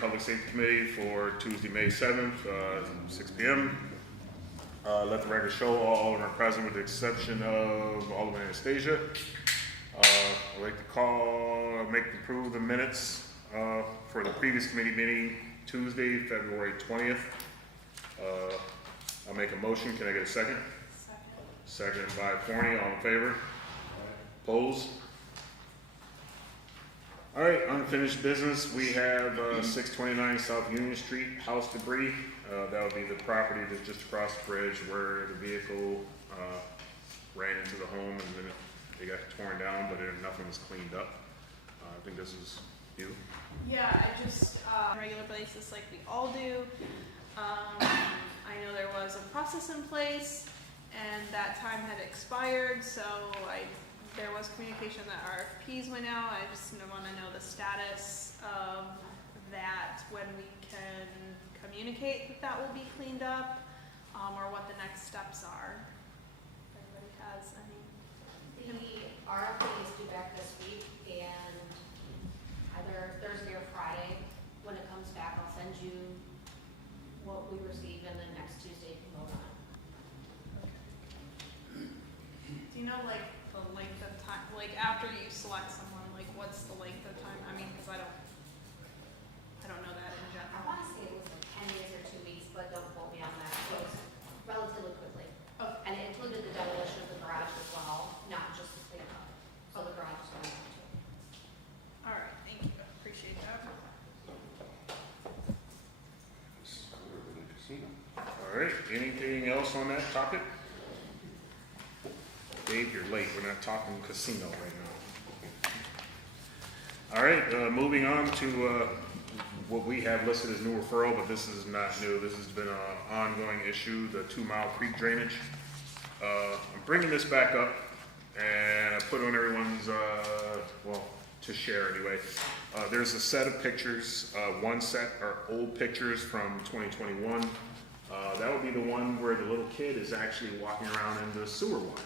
Public Safety Committee for Tuesday, May 7th, 6 p.m. Let the record show all Aldermen are present with the exception of Alderman Anastasia. I'd like to approve the minutes for the previous committee meeting Tuesday, February 20th. I'll make a motion. Can I get a second? Second by Forney. All in favor? Opposed? All right, unfinished business. We have 629 South Union Street, house debris. That would be the property that's just across the bridge where the vehicle ran into the home and then they got torn down, but nothing was cleaned up. I think this is you. Yeah, I just, on a regular basis like we all do. I know there was a process in place and that time had expired, so there was communication that RFPs went out. I just want to know the status of that, when we can communicate that will be cleaned up, or what the next steps are. If anybody has any. The RFP is due back this week, and either Thursday or Friday, when it comes back, I'll send you what we receive, and then next Tuesday you can vote on it. Do you know like the length of time, like after you select someone, like what's the length of time? I mean, because I don't know that in I general. want to say it was like 10 days or 2 weeks, but don't quote me on that. So it's relatively quickly. Oh. And it included the demolition of the garage as well, not just the cleanup. So the garage is going to. All right, thank you. Appreciate that. All right, anything else on that topic? Dave, you're late. We're not talking casino right now. All right, moving on to what we have listed as new referral, but this is not new. This has been an ongoing issue, the 2 Mile Creek drainage. I'm bringing this back up, and I put on everyone's, to share anyway. There's a set of pictures. One set are old pictures from 2021. That would be the one where the little kid is actually walking around in the sewer water.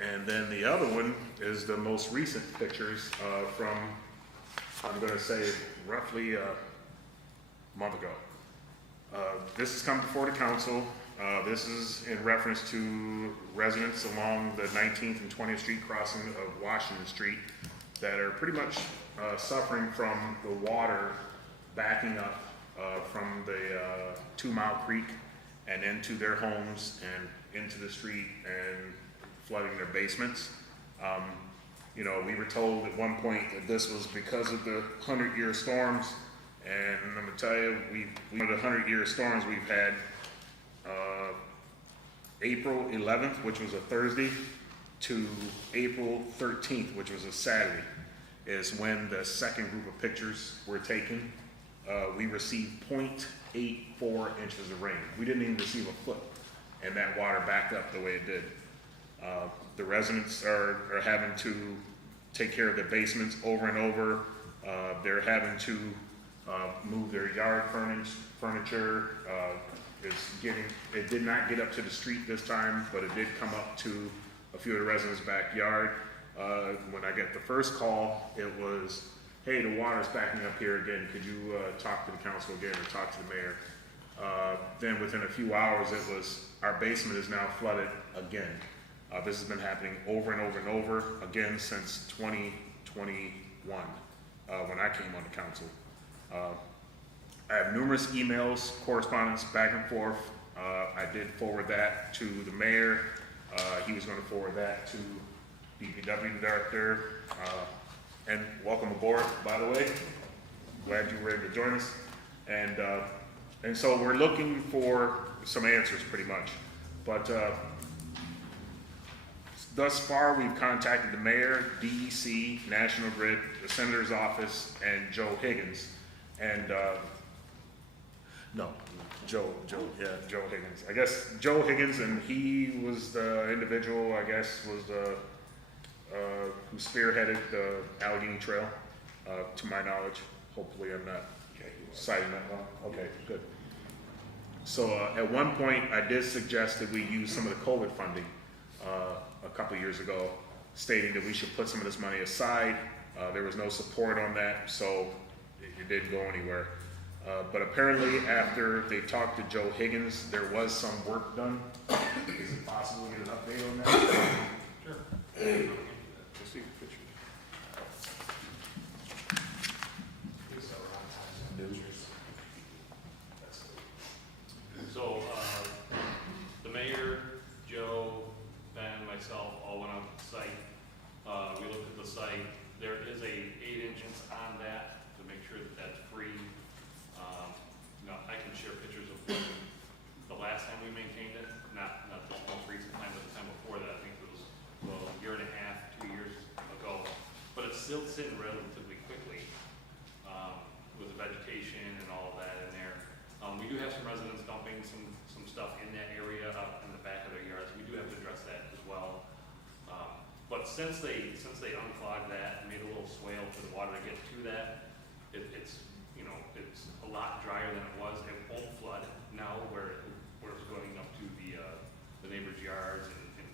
And then the other one is the most recent pictures from, I'm going to say, roughly a month ago. This has come before the council. This is in reference to residents along the 19th and 20th Street crossing of Washington Street that are pretty much suffering from the water backing up from the 2 Mile Creek and into their homes and into the street and flooding their basements. We were told at one point that this was because of the 100-year storms, and I'm gonna tell you, one of the 100-year storms we've had, April 11th, which was a Thursday, to April 13th, which was a Saturday, is when the second group of pictures were taken. We received 0.84 inches of rain. We didn't even receive a foot, and that water backed up the way it did. The residents are having to take care of their basements over and over. They're having to move their yard furniture. It did not get up to the street this time, but it did come up to a few of the residents' backyard. When I got the first call, it was, hey, the water's backing up here again. Could you talk to the council again or talk to the mayor? Then within a few hours, it was, our basement is now flooded again. This has been happening over and over and over again since 2021 when I came on the council. I have numerous emails, correspondence back and forth. I did forward that to the mayor. He was going to forward that to DPW director. And welcome aboard, by the way. Glad you were able to join us. And so we're looking for some answers pretty much. But thus far, we've contacted the mayor, DEC, National Grid, the senator's office, and Joe Higgins. And Joe Higgins. I guess Joe Higgins, and he was the individual, I guess, was the who spearheaded the Allegheny Trail, to my knowledge. Hopefully, I'm not citing that wrong. Okay, good. So at one point, I did suggest that we use some of the COVID funding a couple of years ago, stating that we should put some of this money aside. There was no support on that, so it didn't go anywhere. But apparently after they talked to Joe Higgins, there was some work done. Is it possible to get an update on that? Sure. Let's see the picture. So, the mayor, Joe, Ben, myself, all went out to the site. We looked at the site. There is a 8-inch on that to make sure that that's free. I can share pictures of the last time we maintained it, not the most recent time, but the time before that. I think it was, well, a year and a half, 2 years ago. But it's still sitting relatively quickly, with the vegetation and all of that in there. We do have some residents dumping some stuff in that area up in the back of their yards. We do have to address that as well. But since they unclogged that and made a little swale for the water to get to that, it's a lot drier than it was. It won't flood now where it's going up to the neighbors' yards and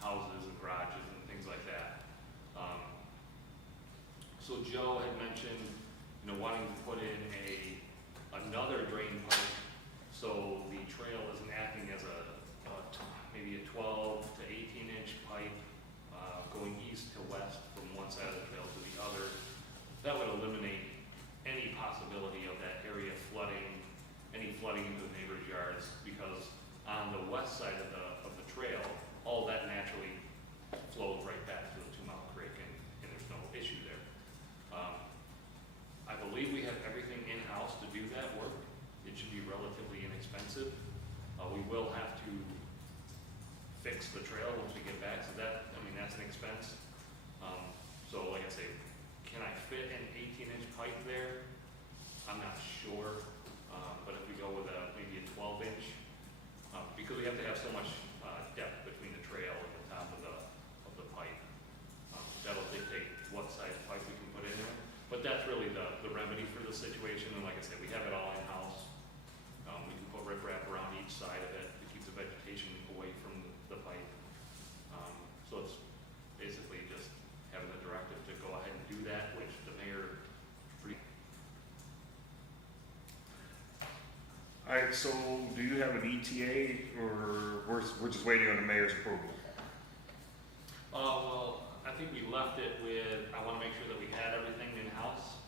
houses and garages and things like that. So Joe had mentioned, wanting to put in another drain pipe, so the trail isn't acting as maybe a 12 to 18-inch pipe going east to west from one side of the trail to the other. That would eliminate any possibility of that area flooding, any flooding into the neighbors' yards, because on the west side of the trail, all that naturally flows right back to the 2 Mile Creek, and there's no issue there. I believe we have everything in-house to do that work. It should be relatively inexpensive. We will have to fix the trail once we get back, so that's an expense. So like I say, can I fit an 18-inch pipe there? I'm not sure, but if we go with maybe a 12-inch, because we have to have so much depth between the trail and the top of the pipe, that'll dictate what size pipe we can put in there. But that's really the remedy for the situation, and like I said, we have it all in-house. We can put riprap around each side of it to keep the vegetation away from the pipe. So it's basically just having the directive to go ahead and do that, which the mayor All right, so do you have an ETA, or we're just waiting on the mayor's approval? Well, I think we left it with, I want to make sure that we had everything in-house.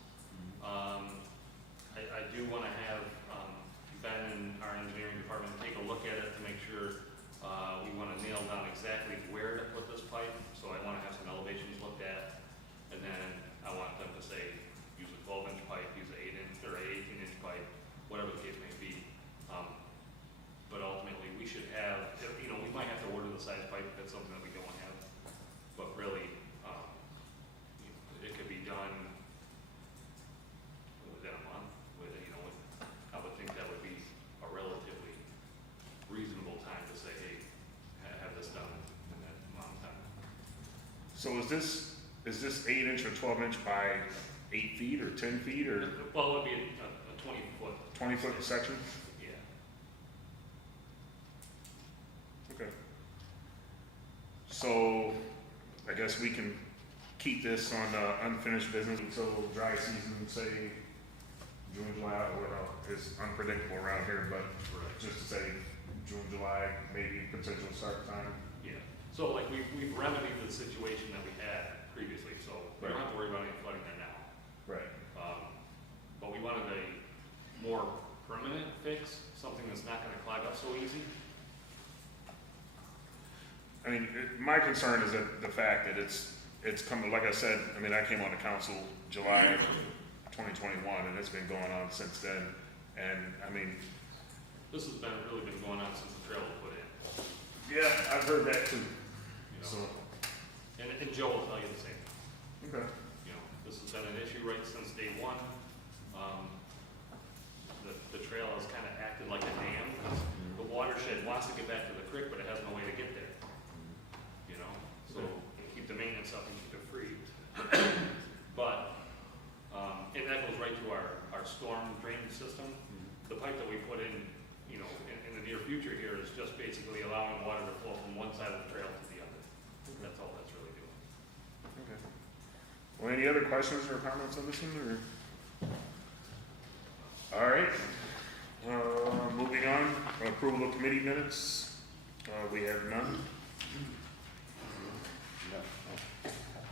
I do want to have Ben and our engineering department take a look at it to make sure we want to nail down exactly where to put this pipe. So I want to have some elevations looked at, and then I want them to say, use a 12-inch pipe, use an 8-inch or an 18-inch pipe, whatever the case may be. But ultimately, we should have, we might have to order the size pipe if it's something that we don't have. But really, it could be done within a month. I would think that would be a relatively reasonable time to say, hey, have this done in that amount of time. So is this 8-inch or 12-inch by 8 feet or 10 feet or Well, it would be a 20-foot. 20-foot section? Yeah. Okay. So I guess we can keep this on unfinished business until dry season, say June, July, or it's unpredictable around here, but just to say June, July, maybe potential start time. Yeah. So like we've remedied the situation that we had previously, so we don't have to worry about any flooding there now. Right. But we wanted a more permanent fix, something that's not gonna clog up so easy. I mean, my concern is that the fact that it's coming, like I said, I came on the council July 2021, and it's been going on since then. And This has really been going on since the trail was put in. yeah, I've heard that too. So, And Joe will tell you the same. okay. This has been an issue right since day one. The trail has kind of acted like a dam. The watershed wants to get back to the creek, but it has no way to get there. So keep the maintenance up and keep it free. But, and that goes right to our storm drainage system. The pipe that we put in, in the near future here is just basically allowing water to flow from one side of the trail to the other. That's all that's really doing. Okay. Well, any other questions or comments on this one, or? All right. Moving on, approval of committee minutes. We have none.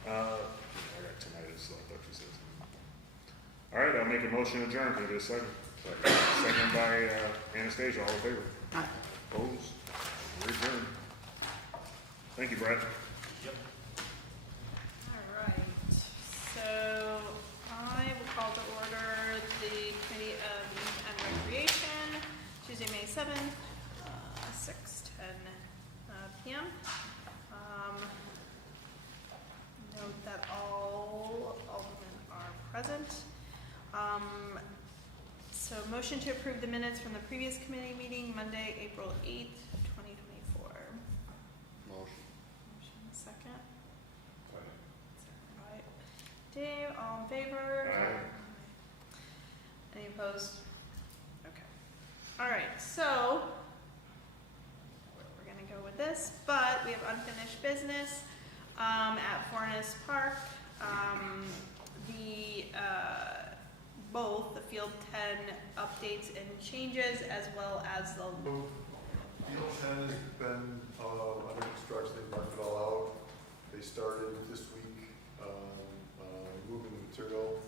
I got tinnitus, so I thought you said something. All right, I'll make a motion to adjourn. Can I get a second? Second by Anastasia, all in favor? Aye. Opposed? We're adjourned. Thank you, Brett. Yep. All right, so I will call to order the Committee of Youth and Recreation, Tuesday, May 7th, 6:10 PM. Note that all aldermen are present. So motion to approve the minutes from the previous committee meeting, Monday, April 8th, 2024. Motion. Motion, second. All right. Dave, all in favor? Aye. Any opposed? Okay. All right, so we're gonna go with this, but we have unfinished business at Fornes Park. Both the Field 10 updates and changes, as well as the Field 10 has been under construction, they've marked it all out. They started this week moving the material.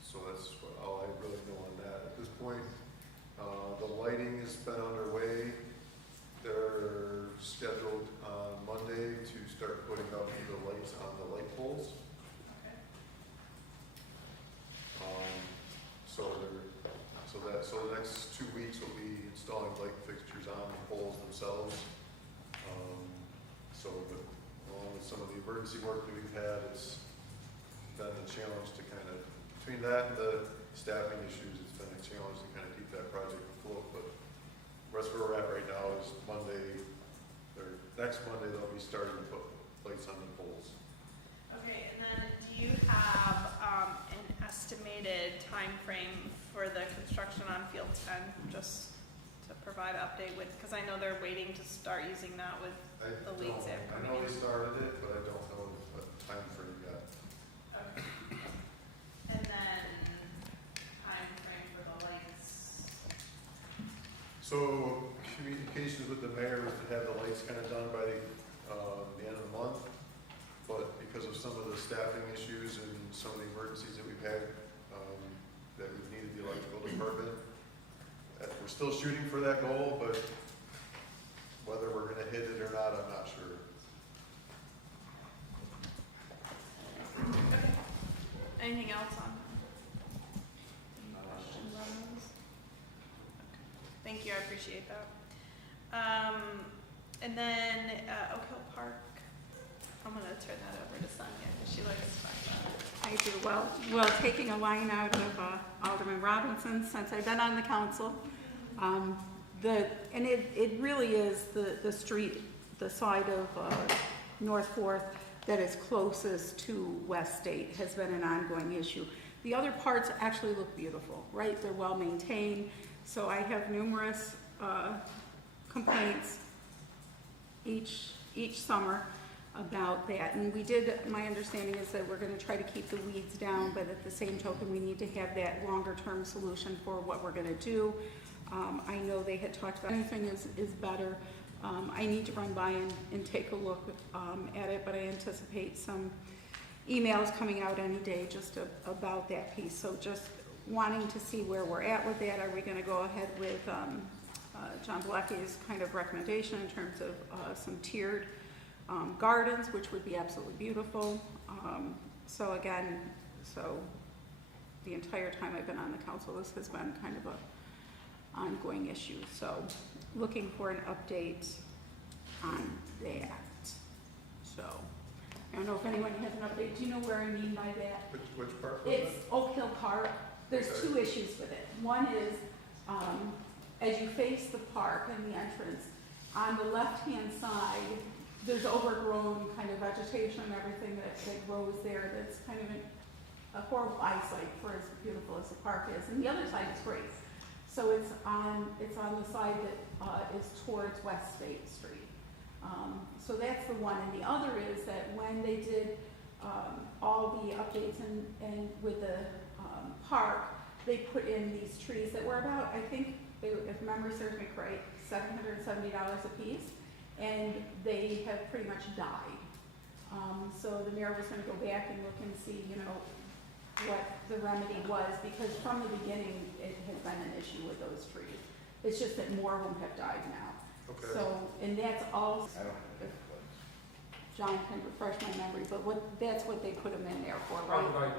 So that's all I really know on that. At this point, the lighting has been underway. They're scheduled on Monday to start putting up the lights on the light poles. So the next 2 weeks will be installing light fixtures on the poles themselves. Along with some of the emergency work that we've had, it's been a challenge to kind of, between that and the staffing issues, it's been a challenge to kind of keep that project afloat. But the rest where we're at right now is Monday, or next Monday, they'll be starting to put lights on the poles. Okay, and then do you have an estimated time frame for the construction on Field 10, just to provide an update with, because I know they're waiting to start using that with the leagues that are I coming know in. they started it, but I don't know what time frame yet. Okay. And then time frame for the lights. So communications with the mayor was to have the lights kind of done by the end of the month. But because of some of the staffing issues and some of the emergencies that we've had, that we've needed the electrical department, we're still shooting for that goal, but whether we're gonna hit it or not, I'm not sure. Anything else on? Any questions on those? Okay. Thank you, I appreciate that. And then, Oak Hill Park, I'm gonna turn that over to Sonia, because she likes to talk about it. I do. Well, taking a line out of Alderman Robinson, since I've been on the council, and it really is the street, the side of North Fourth that is closest to West State has been an ongoing issue. The other parts actually look beautiful, right? They're well maintained. So I have numerous complaints each summer about that. And my understanding is that we're gonna try to keep the weeds down, but at the same token, we need to have that longer term solution for what we're gonna do. I know they had talked about anything is better. I need to run by and take a look at it, but I anticipate some emails coming out any day just about that piece. So just wanting to see where we're at with that. Are we gonna go ahead with John Blacky's kind of recommendation in terms of some tiered gardens, which would be absolutely beautiful. So the entire time I've been on the council, this has been kind of a ongoing issue. So looking for an update on that. So I don't know if anyone has an update. Do you know where I mean by that? Which part was It's it? Oak Hill Park. There's Okay. 2 issues with it. One is, as you face the park and the entrance, on the left-hand side, there's overgrown kind of vegetation and everything that grows there that's kind of a horrible eyesight for as beautiful as the park is. And the other side is great. So it's on the side that is towards West State Street. So that's the one. And the other is that when they did all the updates and with the park, they put in these trees that were about, I think, if memory serves me correct, $770 a piece, and they have pretty much died. So the mayor was gonna go back and look and see, you know, what the remedy was, because from the beginning, it has been an issue with those trees. It's just that more of them have died now. Okay. So, and that's all, I don't. if John can refresh my memory, but that's what they put them in there for, right? Arborvitae,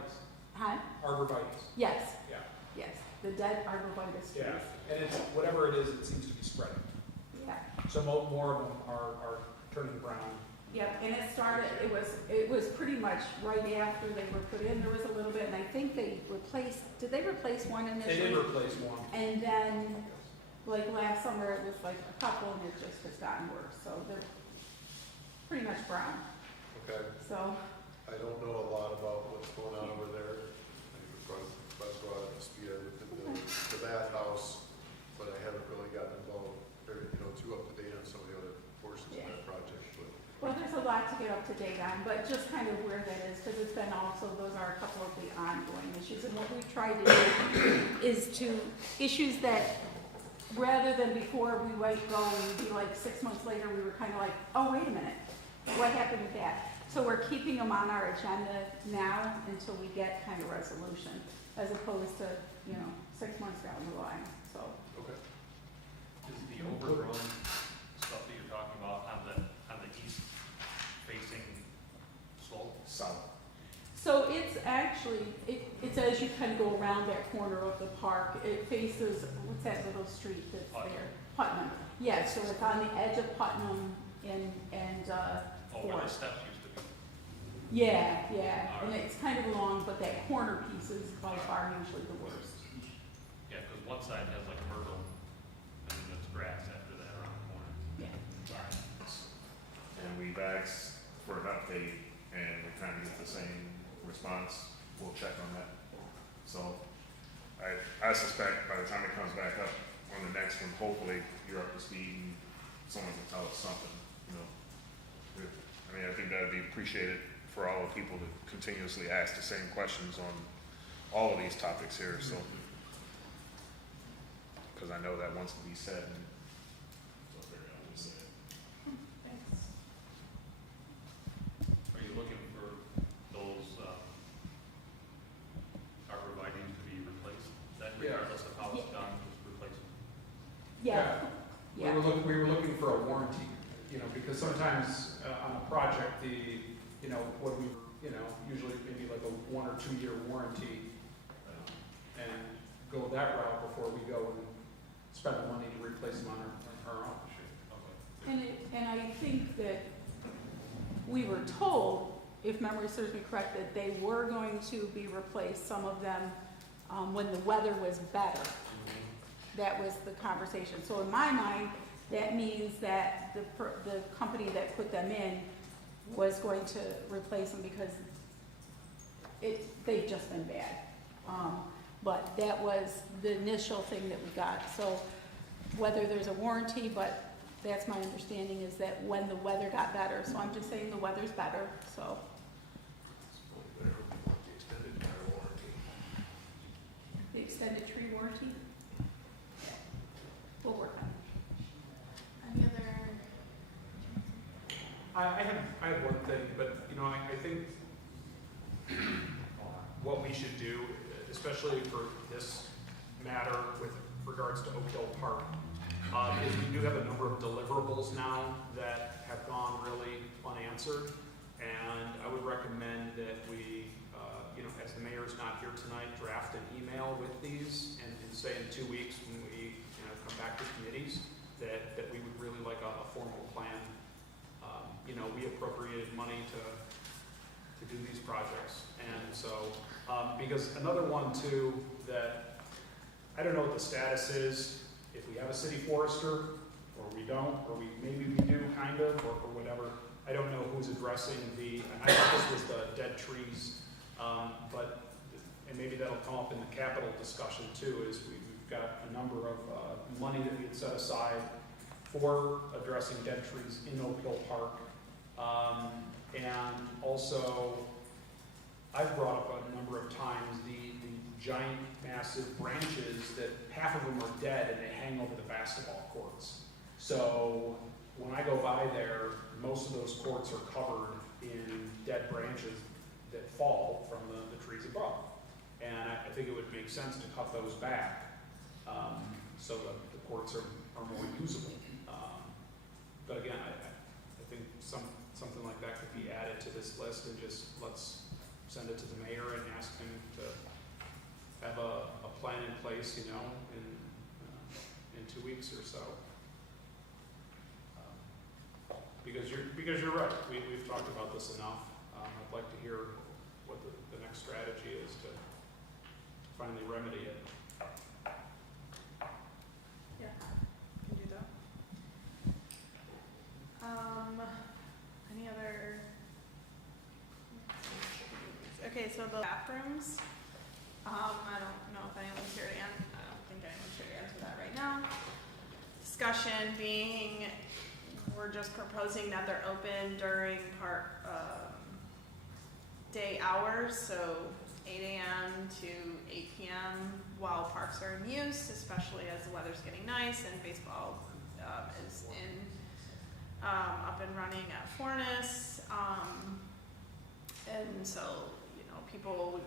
Huh? arborvitae, Yes, yeah, yes, the dead arborvitae trees. yeah, and it's, whatever it is, it seems to be spreading. Yeah. So more of them are turning brown. Yep, and it was pretty much right after they were put in, there was a little bit, and I think did they replace one They initially? did replace one. And then, like last summer, it was like a couple, and it just has gotten worse, so they're pretty much brown, Okay, so. I don't know a lot about what's going on over there. I would probably go out to speed. I looked at the bathhouse, but I haven't really gotten involved, or, you know, too up to date on some of the other portions of that project, but. Well, there's a lot to get up to date on, but just kind of where that is, because it's been also, those are a couple of the ongoing issues. And what we've tried to do is to, issues that, rather than before we might go and be like 6 months later, we were kind of like, oh, wait a minute, what happened with that? So we're keeping them on our agenda now until we get kind of resolution, as opposed to, 6 months down the line, so. Okay. Is the overgrown stuff that you're talking about on the east facing slope? South. So it's actually, it's as you kind of go around that corner of the park, it faces, what's that little street that's Putnam. there? Putnam. Yeah, so it's on the edge of Putnam and Oh, where the Forest. steps used to be. Yeah, and it's kind of long, but that corner piece is by far usually the worst. Yeah, because one side has like myrtle, and then it's grass after that around the corner. Yeah. And we've asked for an update, and we kind of get the same response. We'll check on that. So I suspect by the time it comes back up on the next one, hopefully you're up to speed and someone can tell us something, you know. I mean, I think that'd be appreciated for all the people to continuously ask the same questions on all of these topics here, so. Because I know that wants to be said, and so very often said. Thanks. Are you looking for those arborvitae to be replaced? Then Yeah. regardless of how it's done, just replace them? Yeah, yeah. We were looking for a warranty, because sometimes on a project, what we, usually maybe like a 1 or 2 year warranty, and go that route before we go and spend the money to replace them on our own. Okay. And I think that we were told, if memory serves me correct, that they were going to be replaced, some of them, when the weather was better. That was the conversation. So in my mind, that means that the company that put them in was going to replace them because they've just been bad. But that was the initial thing that we got. So whether there's a warranty, but that's my understanding is that when the weather got better, so I'm just saying the weather's better, so. The extended tree warranty? We'll work on it. Any other? I have one thing, but, I think what we should do, especially for this matter with regards to Oak Hill Park, is we do have a number of deliverables now that have gone really unanswered. And I would recommend that we, as the mayor's not here tonight, draft an email with these and say in 2 weeks when we, come back to committees, that we would really like a formal plan. We appropriated money to do these projects. And so, because another one too, that I don't know what the status is, if we have a city forester, or we don't, or maybe we do kind of, or whatever. I don't know who's addressing I thought this was the dead trees, and maybe that'll come up in the capital discussion too, is we've got a number of money that we had set aside for addressing dead trees in Oak Hill Park. And also, I've brought up a number of times the giant, massive branches that half of them are dead and they hang over the basketball courts. So when I go by there, most of those courts are covered in dead branches that fall from the trees above. And I think it would make sense to cut those back, so that the courts are more usable. But again, I think something like that could be added to this list, and just let's send it to the mayor and ask him to have a plan in place, you know, in 2 weeks or so. Because you're right, we've talked about this enough. I'd like to hear what the next strategy is to finally remedy it. Yeah, can do that. Any other? Okay, so the bathrooms, I don't know if anyone's here to I don't think anyone's here to answer that right now. Discussion being, we're just proposing that they're open during park, day hours, so 8 a.m. to 8 p.m. while parks are in use, especially as the weather's getting nice and baseball is up and running at Fornes. And so, you know, people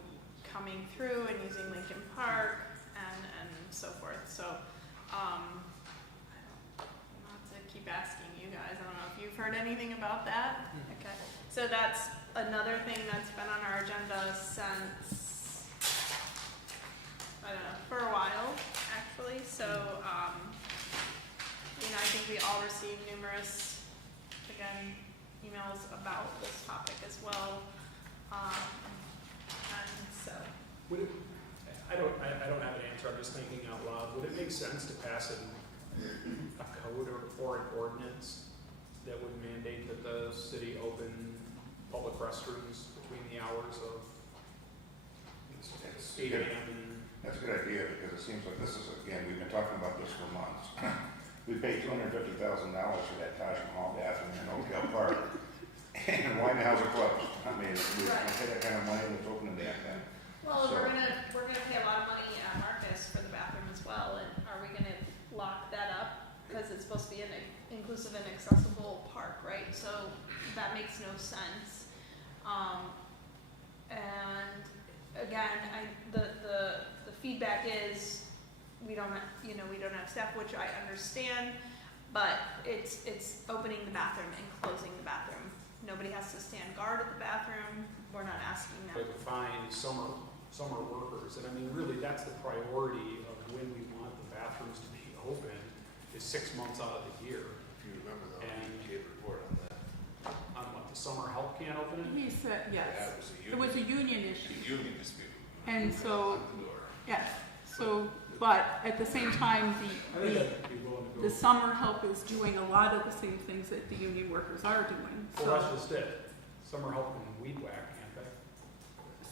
coming through and using Lincoln Park and so forth. So, not to keep asking you guys, I don't know if you've heard anything about that. Okay, so that's another thing that's been on our agenda since, I don't know, for a while, actually. So, you know, I think we all received numerous, again, emails about this topic as well. And so. Would it, I don't have an answer, I'm just thinking out loud. Would it make sense to pass a code or an ordinance that would mandate that the city open public restrooms between the hours of 8 a.m. and That's a good idea, because it seems like this is, again, we've been talking about this for months. We paid $250,000 for that Taj Mahal bathroom in Oak Hill Park, and why the hell's it closed? I mean, we don't pay that kind of money, let's open the damn thing. Well, So- we're gonna pay a lot of money at Marcus for the bathroom as well, and are we gonna lock that up? Because it's supposed to be an inclusive and accessible park, right? So that makes no sense. And again, the feedback is we don't have staff, which I understand, but it's opening the bathroom and closing the bathroom. Nobody has to stand guard at the bathroom. We're not asking them. they would find summer workers. And I mean, really, that's the priority of when we want the bathrooms to be open, is 6 months out of the year. If you remember though, And- you gave a report on that. On what, the summer help can't open it? He said, Yeah, yes, it it was a union issue. union dispute. And so, Out the door. yes, so, but at the same time, I think I'd be willing to go. the summer help is doing a lot of the same things that the union workers are doing. Well, So, that's just it. Summer help and weed whack, can't they?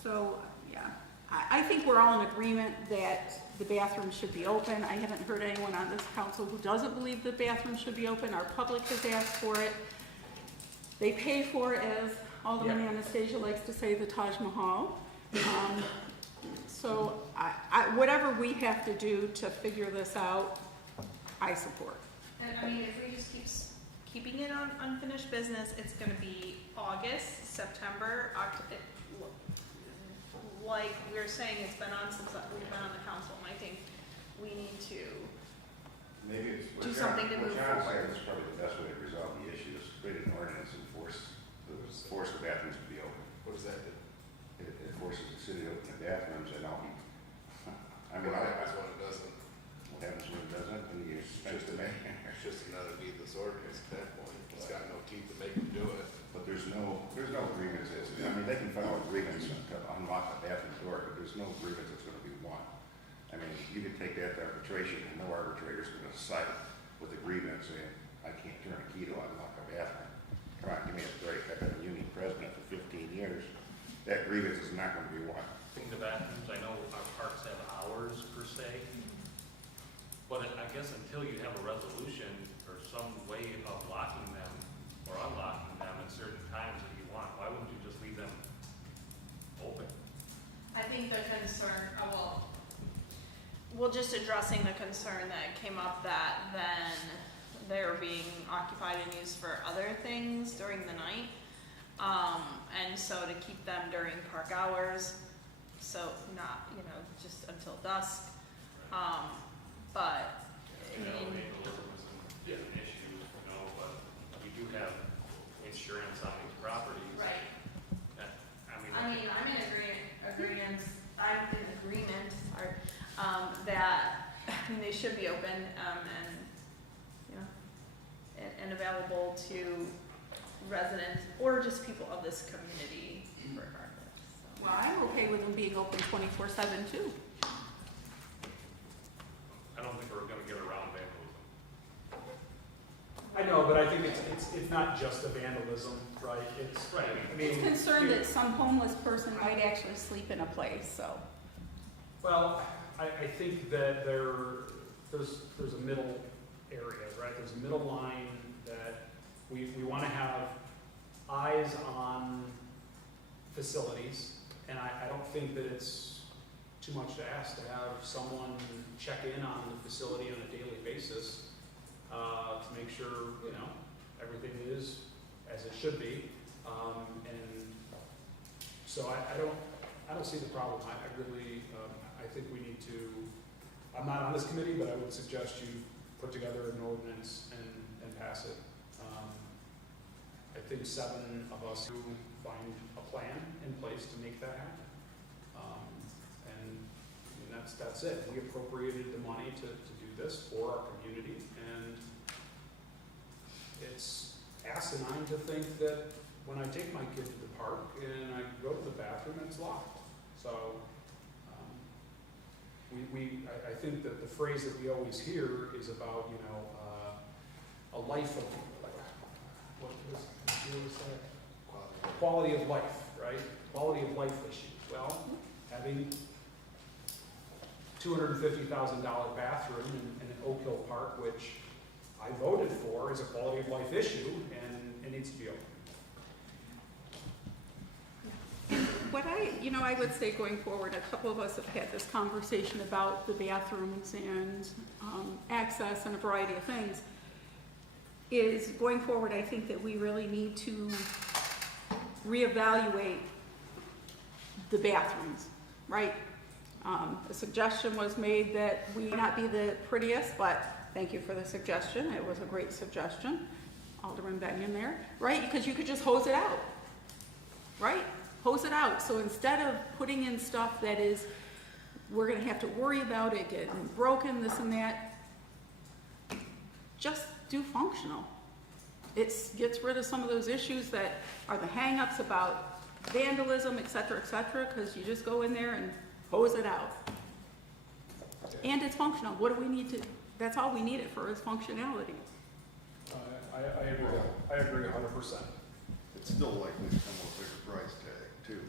so, yeah, I think we're all in agreement that the bathroom should be open. I haven't heard anyone on this council who doesn't believe the bathroom should be open. Our public has asked for it. They pay for it, as Alderman Anastasia likes to say, the Taj Mahal. So whatever we have to do to figure this out, I support. And I mean, if we just keeping it on unfinished business, it's gonna be August, September, October. Like we were saying, it's been on since we've been on the council, and I think we need to, Maybe it's, Do something to move what John's forward. saying is probably the best way to resolve the issue, is create an ordinance and force the bathrooms to be open. What does that do? It forces the city to open the bathrooms, and I'll be, I mean, What I, happens when it doesn't? what happens when it doesn't, and you expect the mayor. It's just another needless ordinance at that point. It's got no teeth to make them do it. But there's no agreement as, I mean, they can file agreements to unlock the bathroom door, but there's no agreement that's gonna be one. I mean, you could take that to arbitration, and no arbitrator's gonna side with agreement saying, I can't turn a key to unlock a bathroom. Come on, give me a break, I've been a union president for 15 years. That grievance is not gonna be one. In the bathrooms, I know our parks have hours per se, but I guess until you have a resolution or some way of locking them or unlocking them at certain times that you want, why wouldn't you just leave them open? I think the concern, well, well, just addressing the concern that came up that then they're being occupied and used for other things during the night. And so to keep them during park hours, so not, just until dusk. But, You know, vandalism is an issue, but we do have insurance on these properties. right. I mean, I'm in agreement, sorry, that, they should be open, and available to residents or just people of this community regardless, so. Well, I'm okay with them being open 24/7 too. I don't think we're gonna get around vandalism. I know, but I think it's not just the vandalism, right? It's, Right. I mean. It's concerned that some homeless person might actually sleep in a place, so. Well, I think that there's a middle area, right? There's a middle line that we want to have eyes on facilities, and I don't think that it's too much to ask to have someone check in on the facility on a daily basis to make sure, everything is as it should be. And so I don't see the problem. I really, I think we need to, I'm not on this committee, but I would suggest you put together an ordinance and pass it. I think 7 of us who find a plan in place to make that happen. And that's it. We appropriated the money to do this for our community, and it's asinine to think that when I take my kid to the park and I go to the bathroom, it's locked. So, I think that the phrase that we always hear is about, a life of, what was that? Quality of life, right? Quality of life issues. Well, having $250,000 bathroom in Oak Hill Park, which I voted for, is a quality of life issue, and it needs to be open. What I would say going forward, a couple of us have had this conversation about the bathrooms and access and a variety of things, is going forward, I think that we really need to reevaluate the bathrooms, right? A suggestion was made that we may not be the prettiest, but thank you for the suggestion. It was a great suggestion. Alderman Benyon there, right? Because you could just hose it out, right? Hose it out. So instead of putting in stuff that is, we're gonna have to worry about it getting broken, this and that, just do functional. It gets rid of some of those issues that are the hang-ups about vandalism, et cetera, because you just go in there and hose it out. And it's functional. What do we need to, that's all we need it for, is functionality. I agree 100%. It's still likely to come with a bigger price tag too.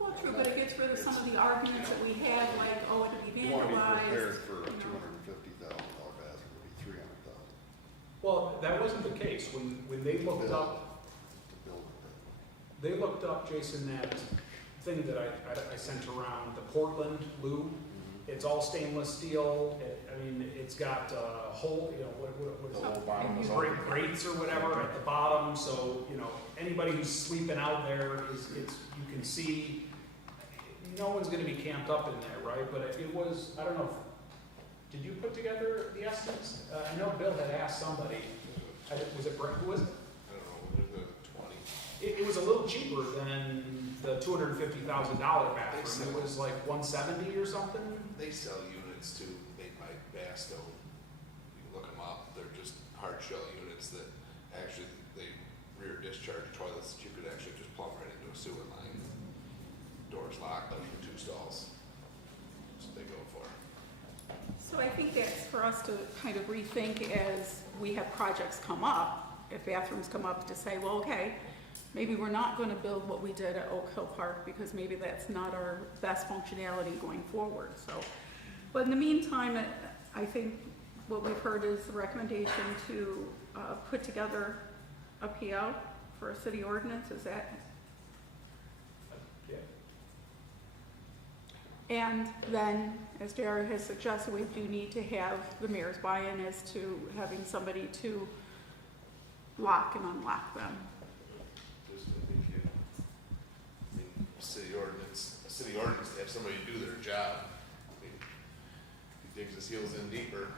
Well, true, but it gets rid of some of the arguments that we had, like, oh, it'll be You want to be prepared vandalized. for a $250,000 bathroom, it'd be $300,000 Well, that wasn't the case. When they looked up, to build it. they looked up, Jason, that thing that I sent around, the Portland Lou. It's all stainless steel. It's got a hole, what is The it? whole bottom was Great open. grates or whatever at the bottom, so, anybody who's sleeping out there you can see, no one's gonna be camped up in there, right? But it was, I don't know, did you put together the estimates? I know Bill had asked somebody, was it Brett, who was it? I don't know, the 20. It was a little cheaper than the $250,000 bathroom. It was like $170 or something. They sell units too, made by Basto. You can look them up, they're just hard shell units that actually, they rear discharge toilets that you could actually just plumb right into a sewer line. Doors locked, up for 2 stalls. That's what they go for. So I think that's for us to kind of rethink as we have projects come up, if bathrooms come up, to say, well, okay, maybe we're not gonna build what we did at Oak Hill Park because maybe that's not our best functionality going forward, so. But in the meantime, I think what we've heard is the recommendation to put together a PO for a city ordinance, is that? Yeah. And then, as Dara has suggested, we do need to have the mayor's buy-in as to having somebody to lock and unlock them. Just, I think I mean, city ordinance to have somebody do their job. I mean, if he digs his heels in deeper,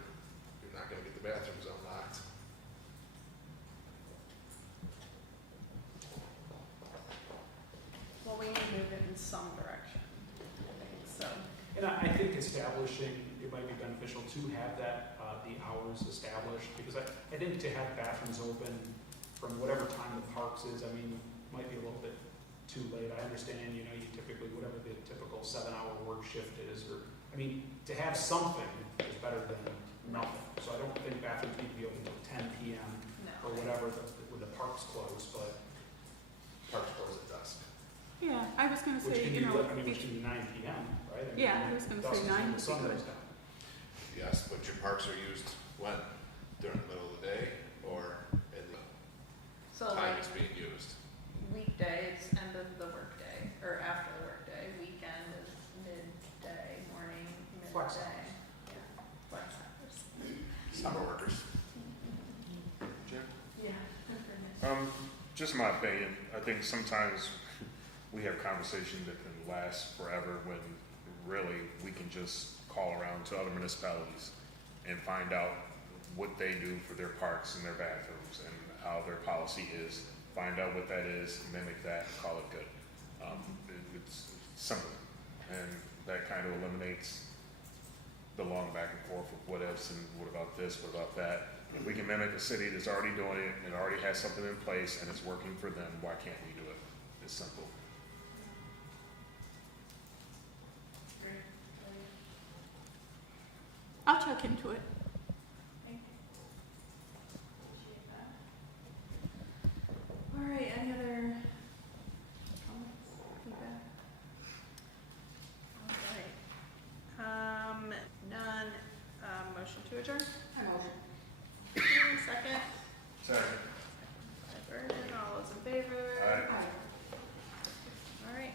you're not gonna get the bathrooms unlocked. Well, we need to move it in some direction, I think, so. And I think establishing, it might be beneficial to have that, the hours established, because I think to have bathrooms open from whatever time the parks is, I mean, might be a little bit too late. I understand, you know, you typically, whatever the typical 7-hour work shift is, or, I mean, to have something is better than nothing. So I don't think bathrooms need to be open until 10 PM or No. whatever, when the parks close, but, Parks close at dusk. Yeah, I was gonna which say, can be, you know, I mean, which can be 9 PM, right? I mean, Yeah, I was gonna dusk say is when 9 the sun would be goes good. down. Yes, but your parks are used when? During the middle of the day or in the So time like it's being used? weekdays, end of the workday, or after the workday, weekend is midday, morning, Flex midday. hours. Yeah, flex hours. Summer workers. Jim? Yeah. Just my opinion, I think sometimes we have conversations that can last forever when really we can just call around to other municipalities and find out what they do for their parks and their bathrooms and how their policy is, find out what that is, mimic that, and call it good. It's simple, and that kind of eliminates the long back and forth of what ifs and what about this, what about that. If we can mimic a city that's already doing it and already has something in place and it's working for them, why can't we do it? It's simple. I'll check into it. Thank you. Appreciate that. All right, any other comments, feedback? All right. None, motion to adjourn? I motion. Second? Second. By Vernon, all those in favor? Aye. All right.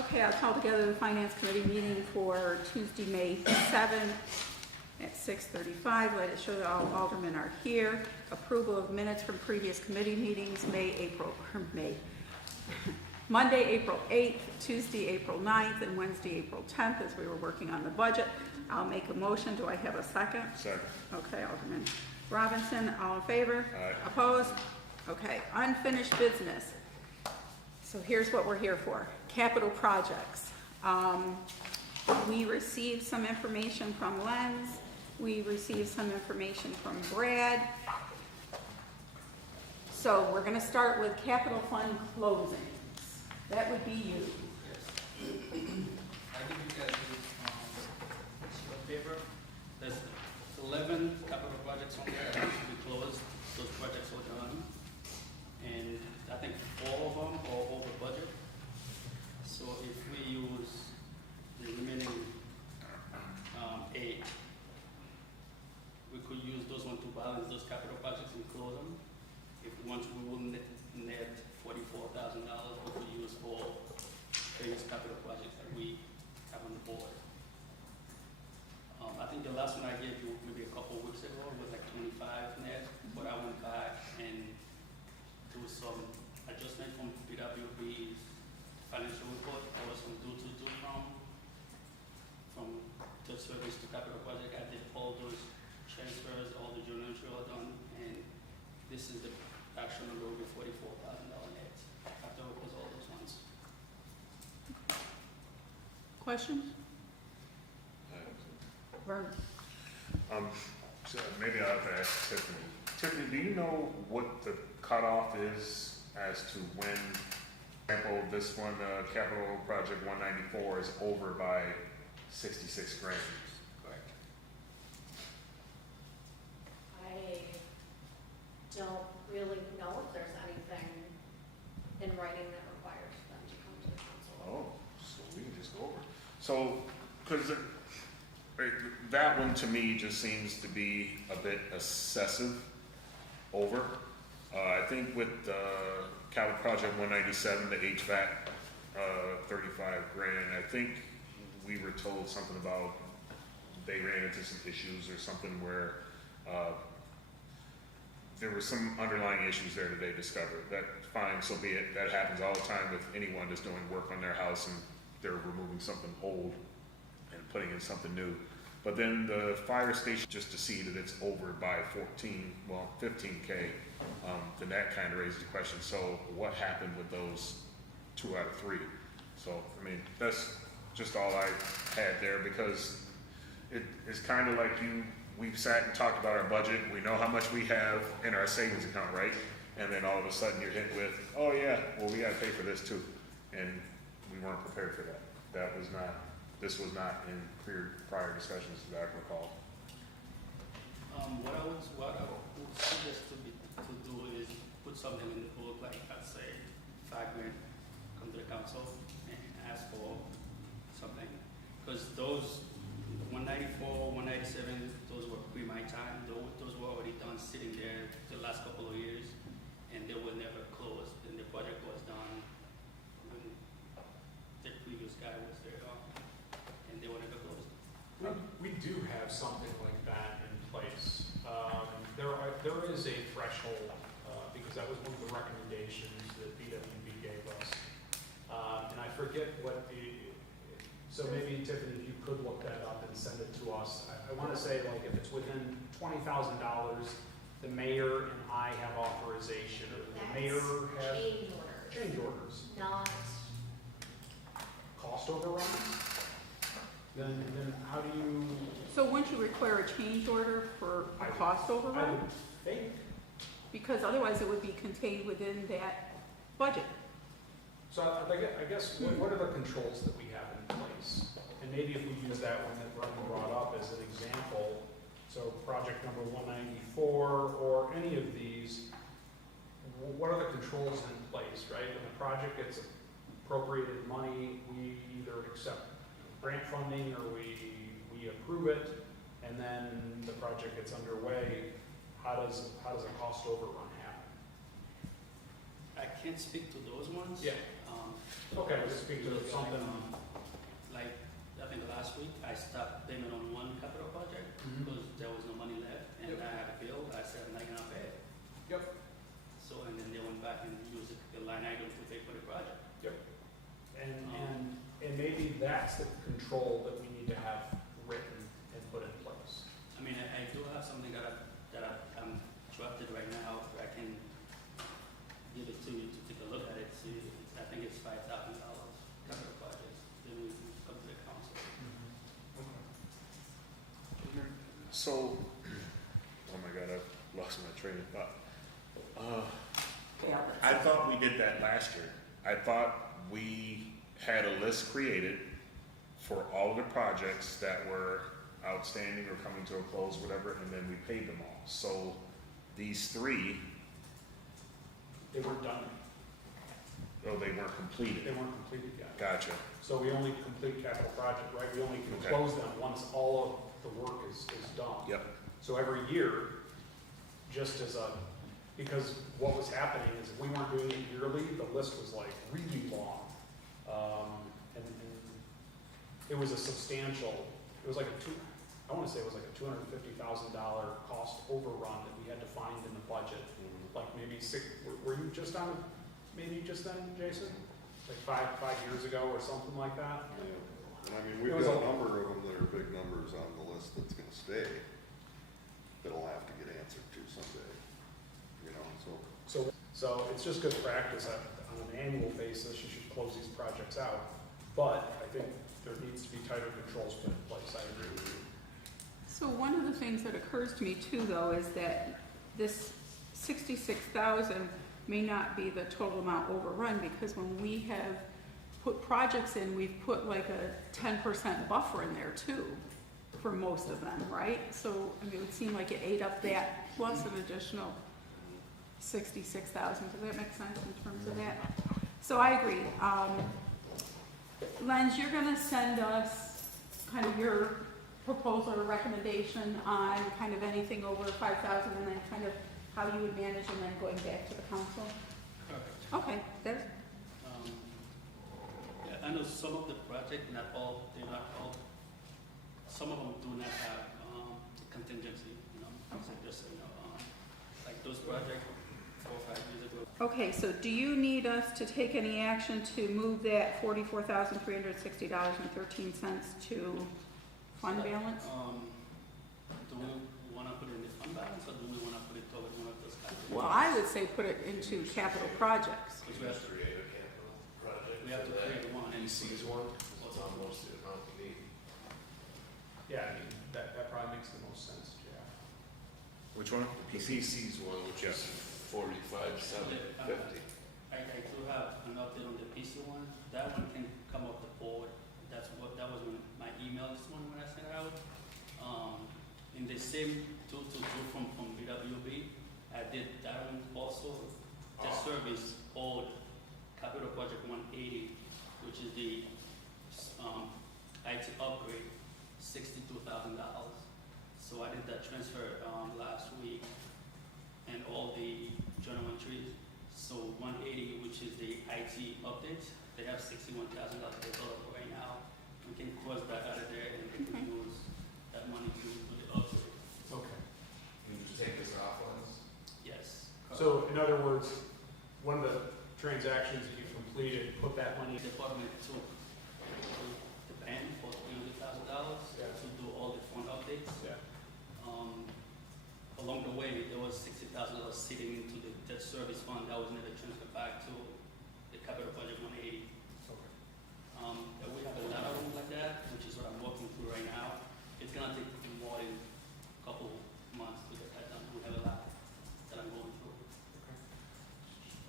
Okay, I'll call together the Finance Committee meeting for Tuesday, May 7th at 6:35. Let it show that all aldermen are here. Approval of minutes from previous committee meetings, Monday, April 8th, Tuesday, April 9th, and Wednesday, April 10th, as we were working on the budget. I'll make a motion. Do I have a second? Second. Okay, Alderman Robinson, all in favor? Aye. Opposed? Okay, unfinished business. So here's what we're here for, capital projects. We received some information from Lens, we received some information from Brad. So we're gonna start with capital fund closings. That would be you. I think you guys do, paper. There's 11 capital projects on there that need to be closed. Those projects are done. And I think 4 of them are over budget. So if we use the remaining 8, we could use those ones to balance those capital projects and close them. If once we will net $44,000, we could use for various capital projects that we have on the board. I think the last one I gave you maybe a couple of weeks ago was like 25 net, but I went back and do some adjustment from PWB's financial report. There was some due from debt service to capital project. I did all those transfers, all the journal entry are done, and this is the actual number will be $44,000 net after we close all those ones. Questions? Vern? So maybe I'll have to ask Tiffany. Tiffany, do you know what the cutoff is as to when, for example, this one, capital project 194 is over by 66 grand? Correct. I don't really know if there's anything in writing that requires them to come to the council. Oh, so we can just go over. So, because that one to me just seems to be a bit excessive over. I think with capital project 197, the HVAC, 35 grand, I think we were told something about they ran into some issues or something where, there were some underlying issues there that they discovered. That, fine, so be it. That happens all the time with anyone that's doing work on their house and they're removing something old and putting in something new. But then the fire station, just to see that it's over by 15K, then that kind of raises the question, so what happened with those 2 out of 3? So, I mean, that's just all I had there, because it's kind of like we've sat and talked about our budget, we know how much we have in our savings account, right? And then all of a sudden you're hit with, oh yeah, well, we gotta pay for this too. And we weren't prepared for that. This was not in prior discussions that I can recall. What I would suggest to do is put something in the book, like I'd say $5 grand, come to the council and ask for something. Because those 194, 197, those were pre my time, those were already done sitting there the last couple of years, and they were never closed, and the project was done when the previous guy was there, and they were never closed. We do have something like that in place. There is a threshold, because that was one of the recommendations that BWB gave us. And I forget what so maybe Tiffany, if you could look that up and send it to us. I want to say, like, if it's within $20,000, the mayor and I have authorization, or the mayor has change orders, Not, cost overruns. Then how do you? So wouldn't you require a change order for a cost I overrun? would think. Because otherwise it would be contained within that budget. So I guess, what are the controls that we have in place? And maybe if we use that one that Brendan brought up as an example, so project number 194 or any of these, what are the controls in place, right? When the project gets appropriated money, we either accept grant funding or we approve it, and then the project gets underway. How does a cost overrun happen? I can't speak to those ones. Yeah. Okay, just speak to something. Like, I think last week, I stopped payment on one capital project Mhm. because there was no money left, and Yep. I had a bill, I said, I'm not gonna pay it. Yep. So, and then they went back and used the line item to pay for the project. And maybe that's the control that we need to have written and put in place. I mean, I do have something I'm drafted right now, I can give it to you to take a look at it, see, I think it's $5,000 capital projects, then we can come to the council. So, oh my God, I've lost my train of thought. I thought we did that last year. I thought we had a list created for all of the projects that were outstanding or coming to a close, whatever, and then we paid them all. So these 3, They weren't done, oh, they weren't completed. they weren't completed yet. Gotcha. So we only complete capital project, right? We only can Okay. close them once all of the work is done. Yep. So every year, just as because what was happening is if we weren't doing it yearly, the list was like really long. And it was a substantial, it was like I want to say it was like a $250,000 cost overrun that we had to find in the budget. Like maybe were you just on, maybe just then, Jason? Like five years ago or something like that? And I mean, we've It was got a a- number of them that are big numbers on the list that's gonna stay, that'll have to get answered to someday, you know, so. So it's just good practice on an annual basis, you should close these projects out. But I think there needs to be tighter controls put in place, I agree with you. So one of the things that occurs to me too, though, is that this 66,000 may not be the total amount overrun, because when we have put projects in, we've put like a 10% buffer in there too, for most of them, right? So, I mean, it would seem like it ate up that, plus an additional 66,000, does that make sense in terms of that? So I agree. Lens, you're gonna send us kind of your proposal or recommendation on kind of anything over 5,000, and then kind of how you would manage, and then going back to the council? Perfect. Okay, that's, Yeah, I know with some of the project, not all, they're not all, some of them do not have, contingency, you know, so just, you know, like those projects 4 or 5 years ago. Okay, so do you need us to take any action to move that $44,360.13 to fund balance? Do we wanna put it in the fund balance, or do we wanna put it toward one of those capital? Well, I would say put it into capital projects. Because we have to, Create a capital project. we have to for that. create one and. He sees one, it's almost the amount we need. Yeah, I mean, that probably makes the most sense, Jeff. Which one? The PC's one, which is 45,750. I do have an update on the PC one. That one can come off the board. That was when my email this one when I sent it out. In the same 222 from BWB, I did that one also. The service old capital project 180, which is the IT upgrade, $62,000. So I did that transfer last week, and all the journal entries. So 180, which is the IT update, they have $61,000 available right now. We can cross that out of there and we can use that money to do the upgrade. Okay. Can you just take this off ones? Yes. So in other words, one of the transactions that you completed, put that money The department took the bank for $300,000 Yeah. to do all the phone updates. Yeah. Along the way, there was $60,000 sitting into the debt service fund that was never transferred back to the capital project 180. Okay. And we have a lot of them like that, which is what I'm working through right now. It's gonna take more than a couple months to get that done. We have a lot that I'm going through.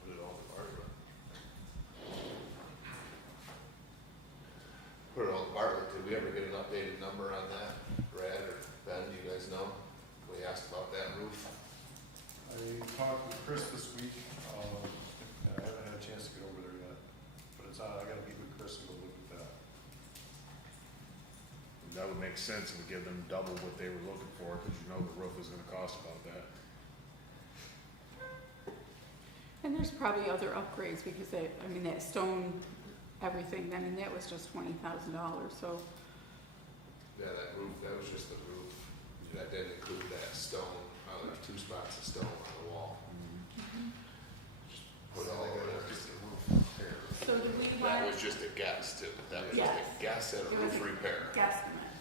Put it all to Bartlett. Put it all to Bartlett. Did we ever get an updated number on that? Brad or Ben, do you guys know? We asked about that roof. I talked with Chris this week, and I haven't had a chance to get over there yet, but it's on, I gotta meet with Chris and go look at that. That would make sense, and would give them double what they were looking for, because you know the roof is gonna cost about that. And there's probably other upgrades because that stone, everything, I mean, that was just $20,000, so. Yeah, that roof, that was just the roof. That didn't include that stone, there's 2 spots of stone on the wall. Just put all of it, just the roof repair. So do we That want was just a guess too. That was Yes. just a guess at a It was roof a repair. guesstimate?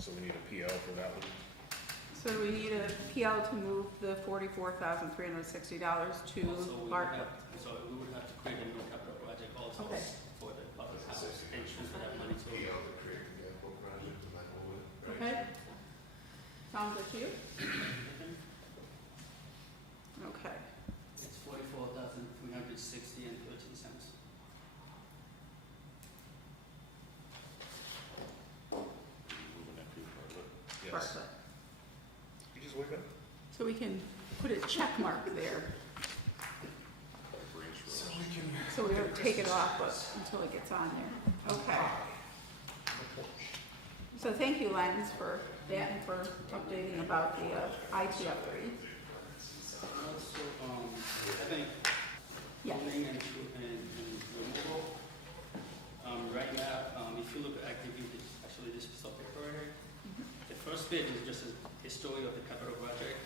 So we need a PL for that one. So we need a PL to move the $44,360 Also, to we would Bartlett. have, so we would have to create a new capital project also Okay. for the public house and transfer that money to. Be able to create a capital project and then move it, right? Okay? Sounds good to you? Okay. It's $44,360.13. Moving that to Bartlett. Yes. Bartlett. You just wake up. So we can put a check mark there. So we don't take it off until it gets on there. Okay. So thank you, Lens, for that and for updating about the IT upgrade. Also, I think Yes. cleaning and removal. Right now, if you look at activity, actually this piece of paper right here, the first page is just a history of the capital project.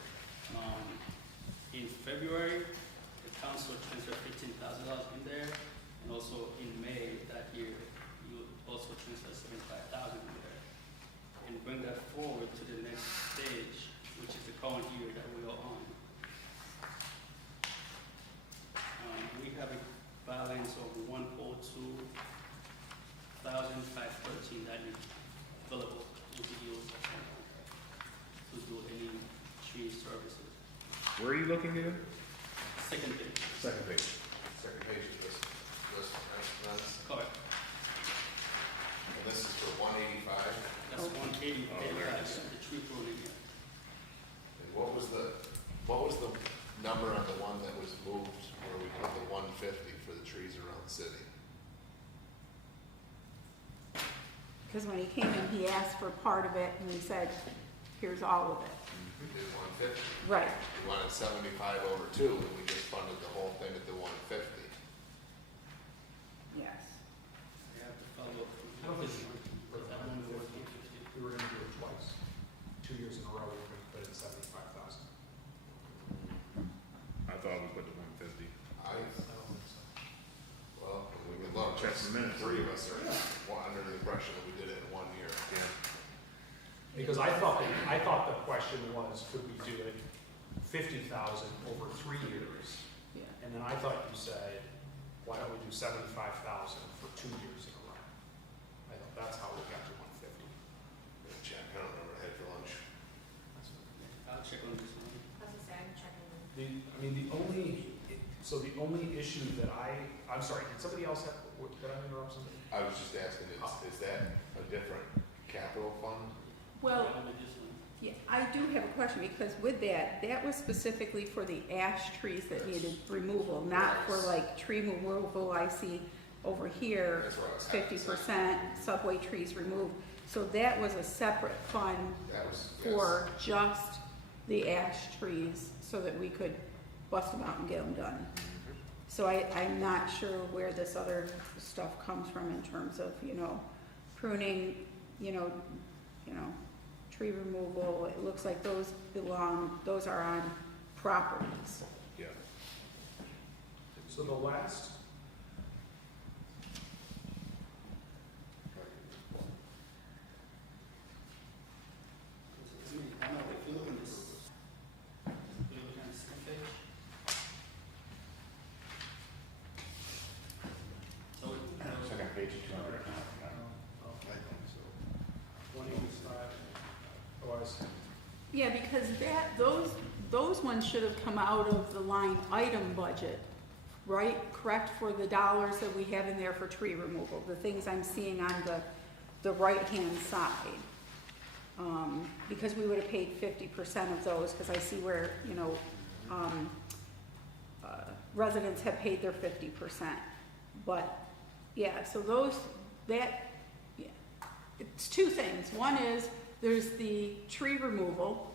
In February, the council transferred $15,000 in there, and also in May that year, you also transferred $75,000 in there. And bring that forward to the next stage, which is the current year that we are on. We have a balance of $102,513 that is available to be used to do any tree services. Where are you looking at? Second page, Second page. Second page of this, that's, correct. and this is for 185. That's Okay. 180, Oh, there it is. the tree pruning. And what was the number on the one that was moved where we put the 150 for the trees around the city? Because when he came in, he asked for part of it and we said, here's all of it. We did 150. Right. We wanted 75 over 2, and we just funded the whole thing at the 150. Yeah. check the minutes. Three of us are under the impression that we did it in 1 year. Yeah. Because I thought the question was, could we do it 50,000 over 3 years? Yeah. And then I thought you said, why don't we do 75,000 for 2 years in a row? I thought that's how we got to 150. Check, I don't remember what I had for lunch. I'll check on this one. As I say, I'm checking. The only issue that I'm sorry, did somebody else have, did I interrupt something? I was just asking, is that a different capital fund? Well, I'll make this one. yeah, I do have a question, because with that, that was specifically for the ash trees that needed removal, not for like tree removal I see over here, That's what I was 50% subway trees removed. So that was a separate fund That was, for just the ash trees, so that we could bust them out and get them done. So I'm not sure where this other stuff comes from in terms of, pruning, tree removal. It looks like those are on properties. Yeah. So the last, I know if you look in this, you look on the second page. So, Second page, 200. 185, oh, I see. Yeah, because those ones should have come out of the line item budget, right? Correct, for the dollars that we have in there for tree removal, the things I'm seeing on the right-hand side. Because we would have paid 50% of those, because I see where, residents have paid their 50%. But, yeah, so it's two things. One is, there's the tree removal,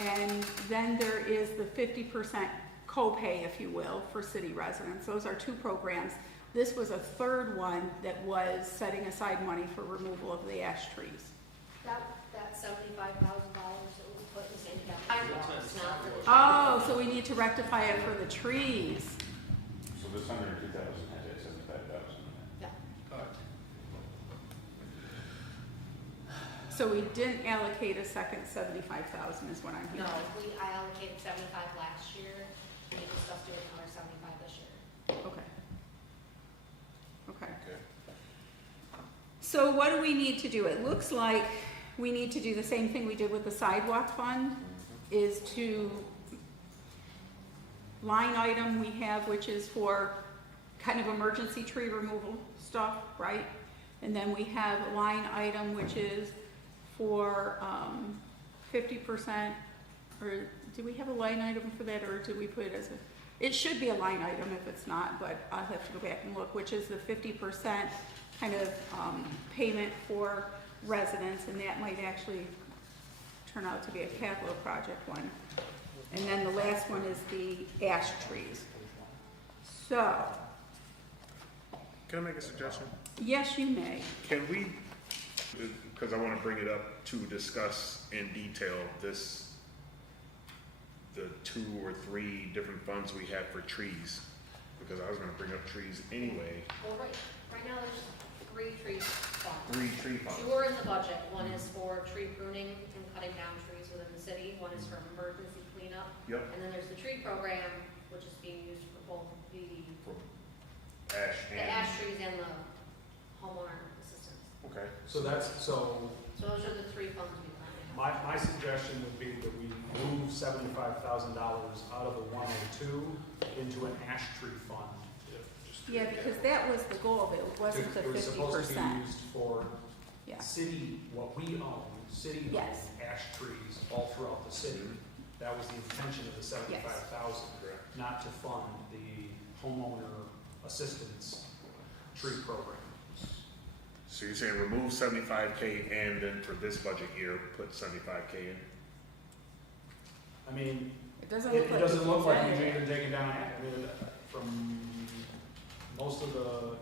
and then there is the 50% copay, if you will, for city residents. Those are two programs. This was a third one that was setting aside money for removal of the ash trees. That $75,000 that was put in the same capital, it's not for the. Oh, so we need to rectify it for the trees. So this 102,000 has that 75,000. Yeah. correct. So we didn't allocate a second 75,000 is what I'm No, hearing. I allocated 75 last year, and we discussed doing another 75 this year. Okay. Okay. Okay. So what do we need to do? It looks like we need to do the same thing we did with the sidewalk fund, is to line item we have, which is for kind of emergency tree removal stuff, right? And then we have a line item which is for 50%, or do we have a line item for that, or did we put it as it should be a line item if it's not, but I'll have to go back and look, which is the 50% kind of payment for residents, and that might actually turn out to be a capital project one. And then the last one is the ash trees. So, Can I make a suggestion? yes, you may. Can we, because I want to bring it up to discuss in detail the 2 or 3 different funds we have for trees, because I was going to bring up trees anyway. Well, right now, there's 3 tree funds. 3 tree funds. 2 are in the budget. One is for tree pruning and cutting down trees within the city. One is for emergency cleanup. Yep. And then there's the tree program, which is being used for both the Ash and. ash trees and the homeowner assistance. Okay. So So those are the 3 funds we plan to have. my suggestion would be that we move $75,000 out of the 102 into an ash tree fund. Yeah, because that was the goal of it, wasn't the It was supposed to be 50%. used for Yeah. city, what we own, city Yes. ash trees all throughout the city. That was the intention of the 75,000, not to fund the homeowner assistance tree program. So you're saying remove 75K and then for this budget year, put 75K in? I mean, It doesn't it look like. doesn't look like it's you've even taken down, I mean, from most of the,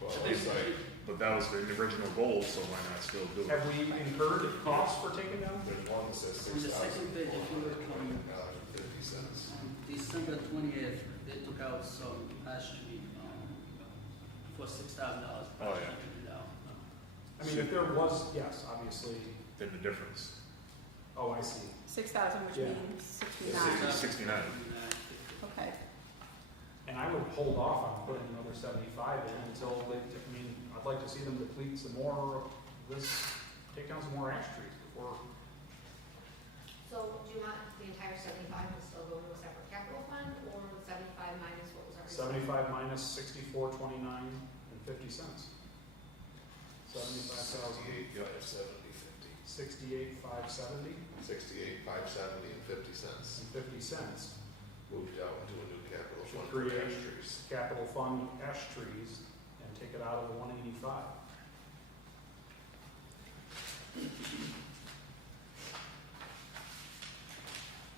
Well, it's like, But that was the original goal, so why not still do it? have we incurred costs for taking down? there's one that says On the second page, if you look $6,400.50. on December 20th, they took out some ash tree was $6,000. Oh, yeah. I mean, if there was, yes, obviously, Then the difference, oh, I see. 6,000, which Yeah. means 69. 69. Okay. And I would hold off on putting another 75 in until they, I mean, I'd like to see them deplete some more of this, take down some more ash trees before. So do you want the entire 75 to still go to a separate capital fund, or 75 minus what was already? 75 minus 64.29 and 50 cents. 75,000, 68, 570, 68, 570 68, 570 and 50 cents. and 50 cents. Moved out into a new capital Should fund for create ash trees. capital fund ash trees and take it out of the 185.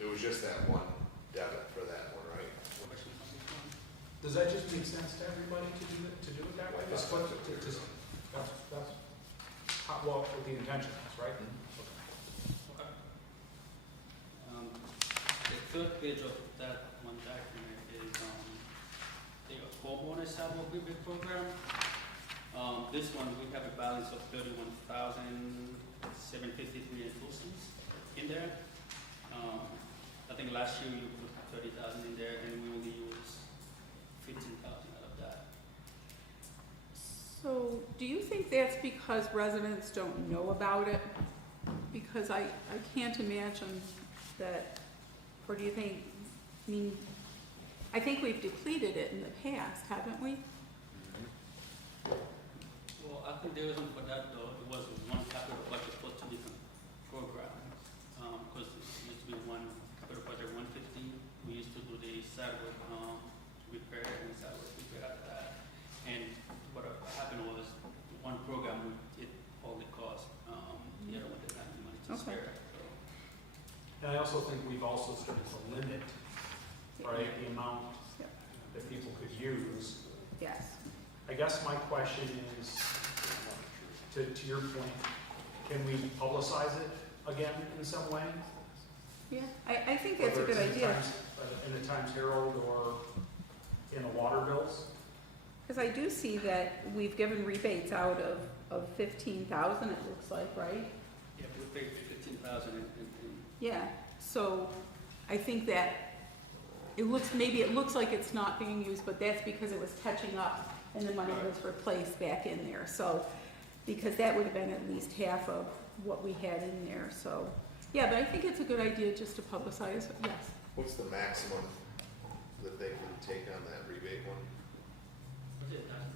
It was just that one debit for that one, right? Does that just make sense to everybody to do it that way? To split it, that's how, well, what the intention is, right? The third page of that one document is, the homeowner salary rebate program. This one, we have a balance of 31,753 and 2 cents in there. I think last year you put 30,000 in there, and we only used 15,000 out of that. So do you think that's because residents don't know about it? Because I can't imagine that, or do you think, I mean, I think we've depleted it in the past, haven't we? Well, I think the reason for that though, it was one capital budget for 2 different programs. Because it used to be one capital budget 150. We used to do the sidewalk repair and sidewalk repair after that. And what happened was one program we did all the costs. The other one didn't have any money to Okay. spare. So. And I also think we've also started to limit, right, the amount Yep. that people could use. Yes. I guess my question is, to your point, can we publicize it again in some way? Yeah, I think that's a Whether good it's idea. in the Times Herald or in the water bills? Because I do see that we've given rebates out of 15,000, it looks like, right? Yeah, we paid 15,000 in Yeah, so I think that maybe it looks like it's not being used, but that's because it was catching up and the money was replaced back in there, so, because that would have been at least half of what we had in there, so. Yeah, but I think it's a good idea just to publicize, yes. What's the maximum that they can take on that rebate one? Was it that? I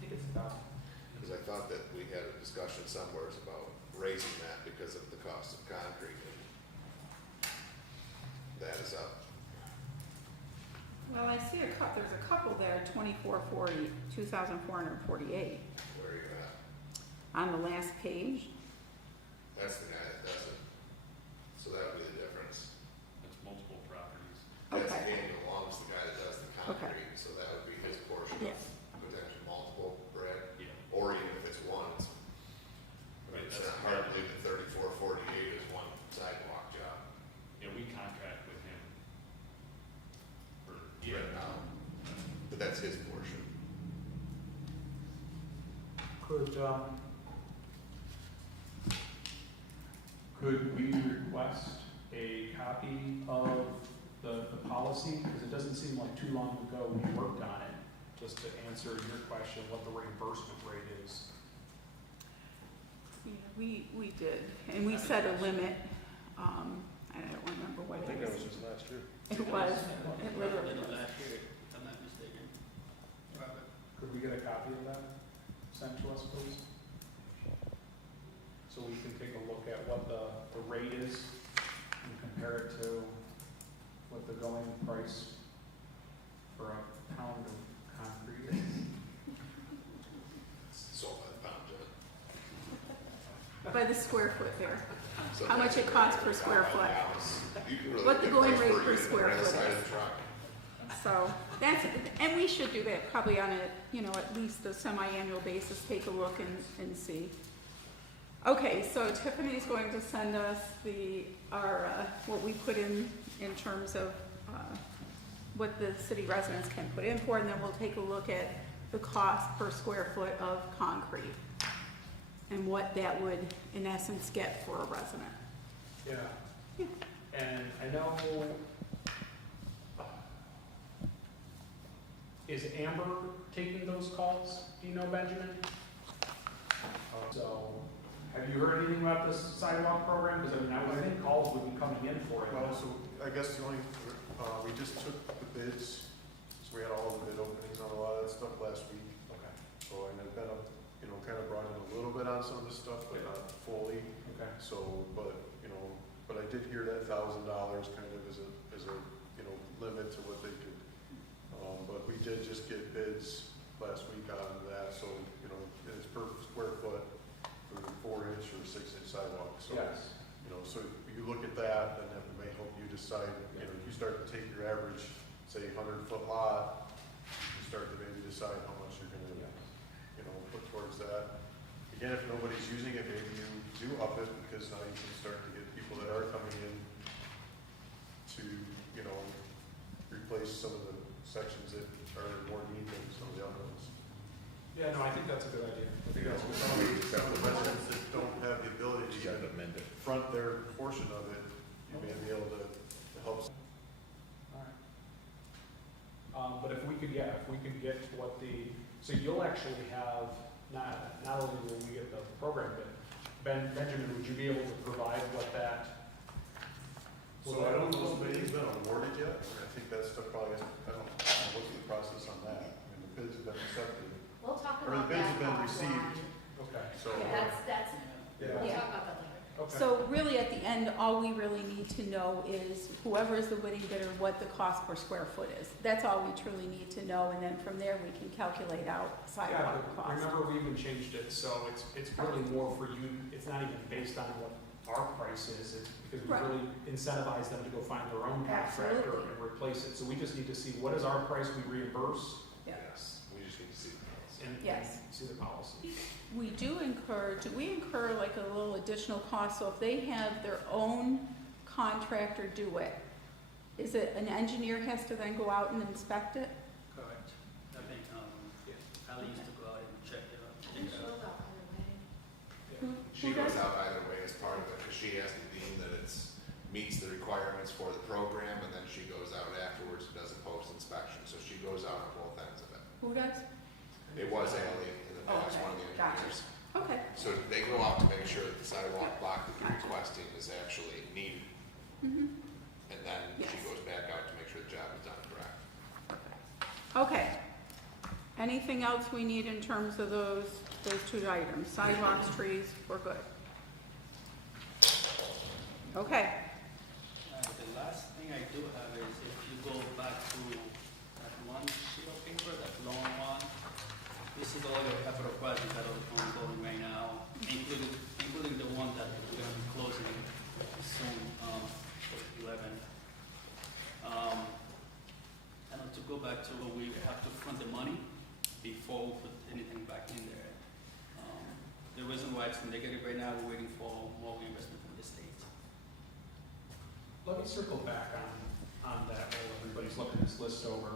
think it's about, Because I thought that we had a discussion somewhere about raising that because of the cost of concrete. And that is up. Well, I see there's a couple there, 2,448 Where are you at? on the last page. That's the guy that does it. So that would be the difference. It's multiple properties. That's Okay. Daniel Long's the guy that does the concrete, so that would be his portion Yeah. of potentially multiple, Brad. Yeah. Or even if it's one, it's, Right, it's that's not hard to believe that 3448 is one sidewalk job Yeah, we contract with him for, right now. But that's his portion. Could we request a copy of the policy? Because it doesn't seem like too long ago we worked on it, just to answer your question, what the reimbursement rate is. Yeah, we did, and we set a limit, I don't remember what I think it that was was. just last year. It was, it literally Did it was. last year, if I'm not mistaken. Robert? Could we get a copy of that sent to us, please? So we can take a look at what the rate is and compare it to what the going price for a pound of concrete is. Sold by the pound, John. By the square foot there. So How much that's it costs per square foot. You can really What the get going price rate per per unit square right foot outside is. of the truck. So that's, and we should do that probably on a, at least a semi-annual basis, take a look and see. Okay, so Tiffany's going to send us what we put in terms of what the city residents can put in for, and then we'll take a look at the cost per square foot of concrete and what that would, in essence, get for a resident. Yeah. And I know, is Amber taking those calls? Do you know, Benjamin? So, have you heard anything about this sidewalk program? Because I think calls would be coming in for it. Well, so I guess the only, we just took the bids, so we had all the bid openings on a lot of that stuff last week. Okay, So, and I've been, kind of brought in a little bit on some of this stuff, but not fully. okay. So, but I did hear that $1,000 kind of as a, limit to what they could. But we did just get bids last week on that, so, it's per square foot for 4-inch or 6-inch sidewalk. So, Yes. so you look at that, and that may help you decide, you start to take your average, say, 100-foot lot, you start to maybe decide how much you're gonna, put towards that. Again, if nobody's using it, maybe you do up it, because now you can start to get people that are coming in to, replace some of the sections that are in more need than some of the other ones. Yeah, no, I think that's a good idea. I think that's a good Some idea. of the residents that don't have the ability to You gotta amend it. front their portion of it, you may be able to help. All right. But if we could get what so you'll actually have, not only will we get the program, but Benjamin, would you be able to provide what that? So I don't know if anything's been awarded yet. I think that stuff probably, I don't know what's the process on that. I mean, the bids have been accepted, We'll talk or the about bids that have been offline. received, Okay. so. That's, Yeah. we'll Yeah. talk about that later. Okay. So really, at the end, all we really need to know is whoever is the winning bidder, what the cost per square foot is. That's all we truly need to know, and then from there, we can calculate out Yeah, sidewalk but cost. remember, we even changed it, so it's really more for you, it's not even based on what our price is, it's because we Right. really incentivize them to go find their own contractor Absolutely. and replace it. So we just need to see what is our price we reimburse Yeah. Yes, we just need to see the policy. and Yes. see the policy. Do we incur like a little additional cost, so if they have their own contractor do it, is it an engineer has to then go out and inspect it? Correct. I think, Ali used to go out and check it out. And she'll go either way. She Who goes does? out either way as part of it, because she has to deem that it's, meets the requirements for the program, and then she goes out afterwards and does a post-inspection, so she goes out on both ends of it. Who does? It was Ally in the past, Okay, one of the gotcha. engineers. Okay. So they go out to make sure that the sidewalk block that you're requesting is actually needed, Mhm. and then she Yes. goes back out to make sure the job is done correct. Okay. Anything else we need in terms of those two items? Sidewalks, trees, we're good. Okay. The last thing I do have is if you go back to that one sheet of paper, that long one, this is all your capital projects that are ongoing right now, including the one that we're gonna be closing soon, for 11. And to go back to where we have to fund the money before we put anything back in there. The reason why it's negative right now, we're waiting for more investment from the state. Let me circle back on that while everybody's looking this list over.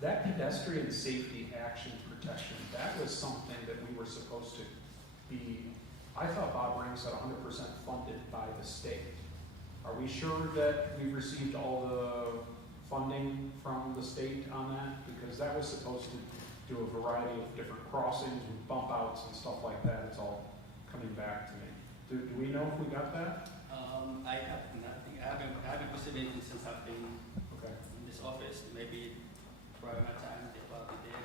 That pedestrian safety action protection, that was something that we were supposed to be, I thought Bob Ring said 100% funded by the state. Are we sure that we've received all the funding from the state on that? Because that was supposed to do a variety of different crossings with bump outs and stuff like that. It's all coming back to me. Do we know if we got that? I have nothing, I haven't received anything since I've been Okay. in this office, maybe prior to my time, they probably did.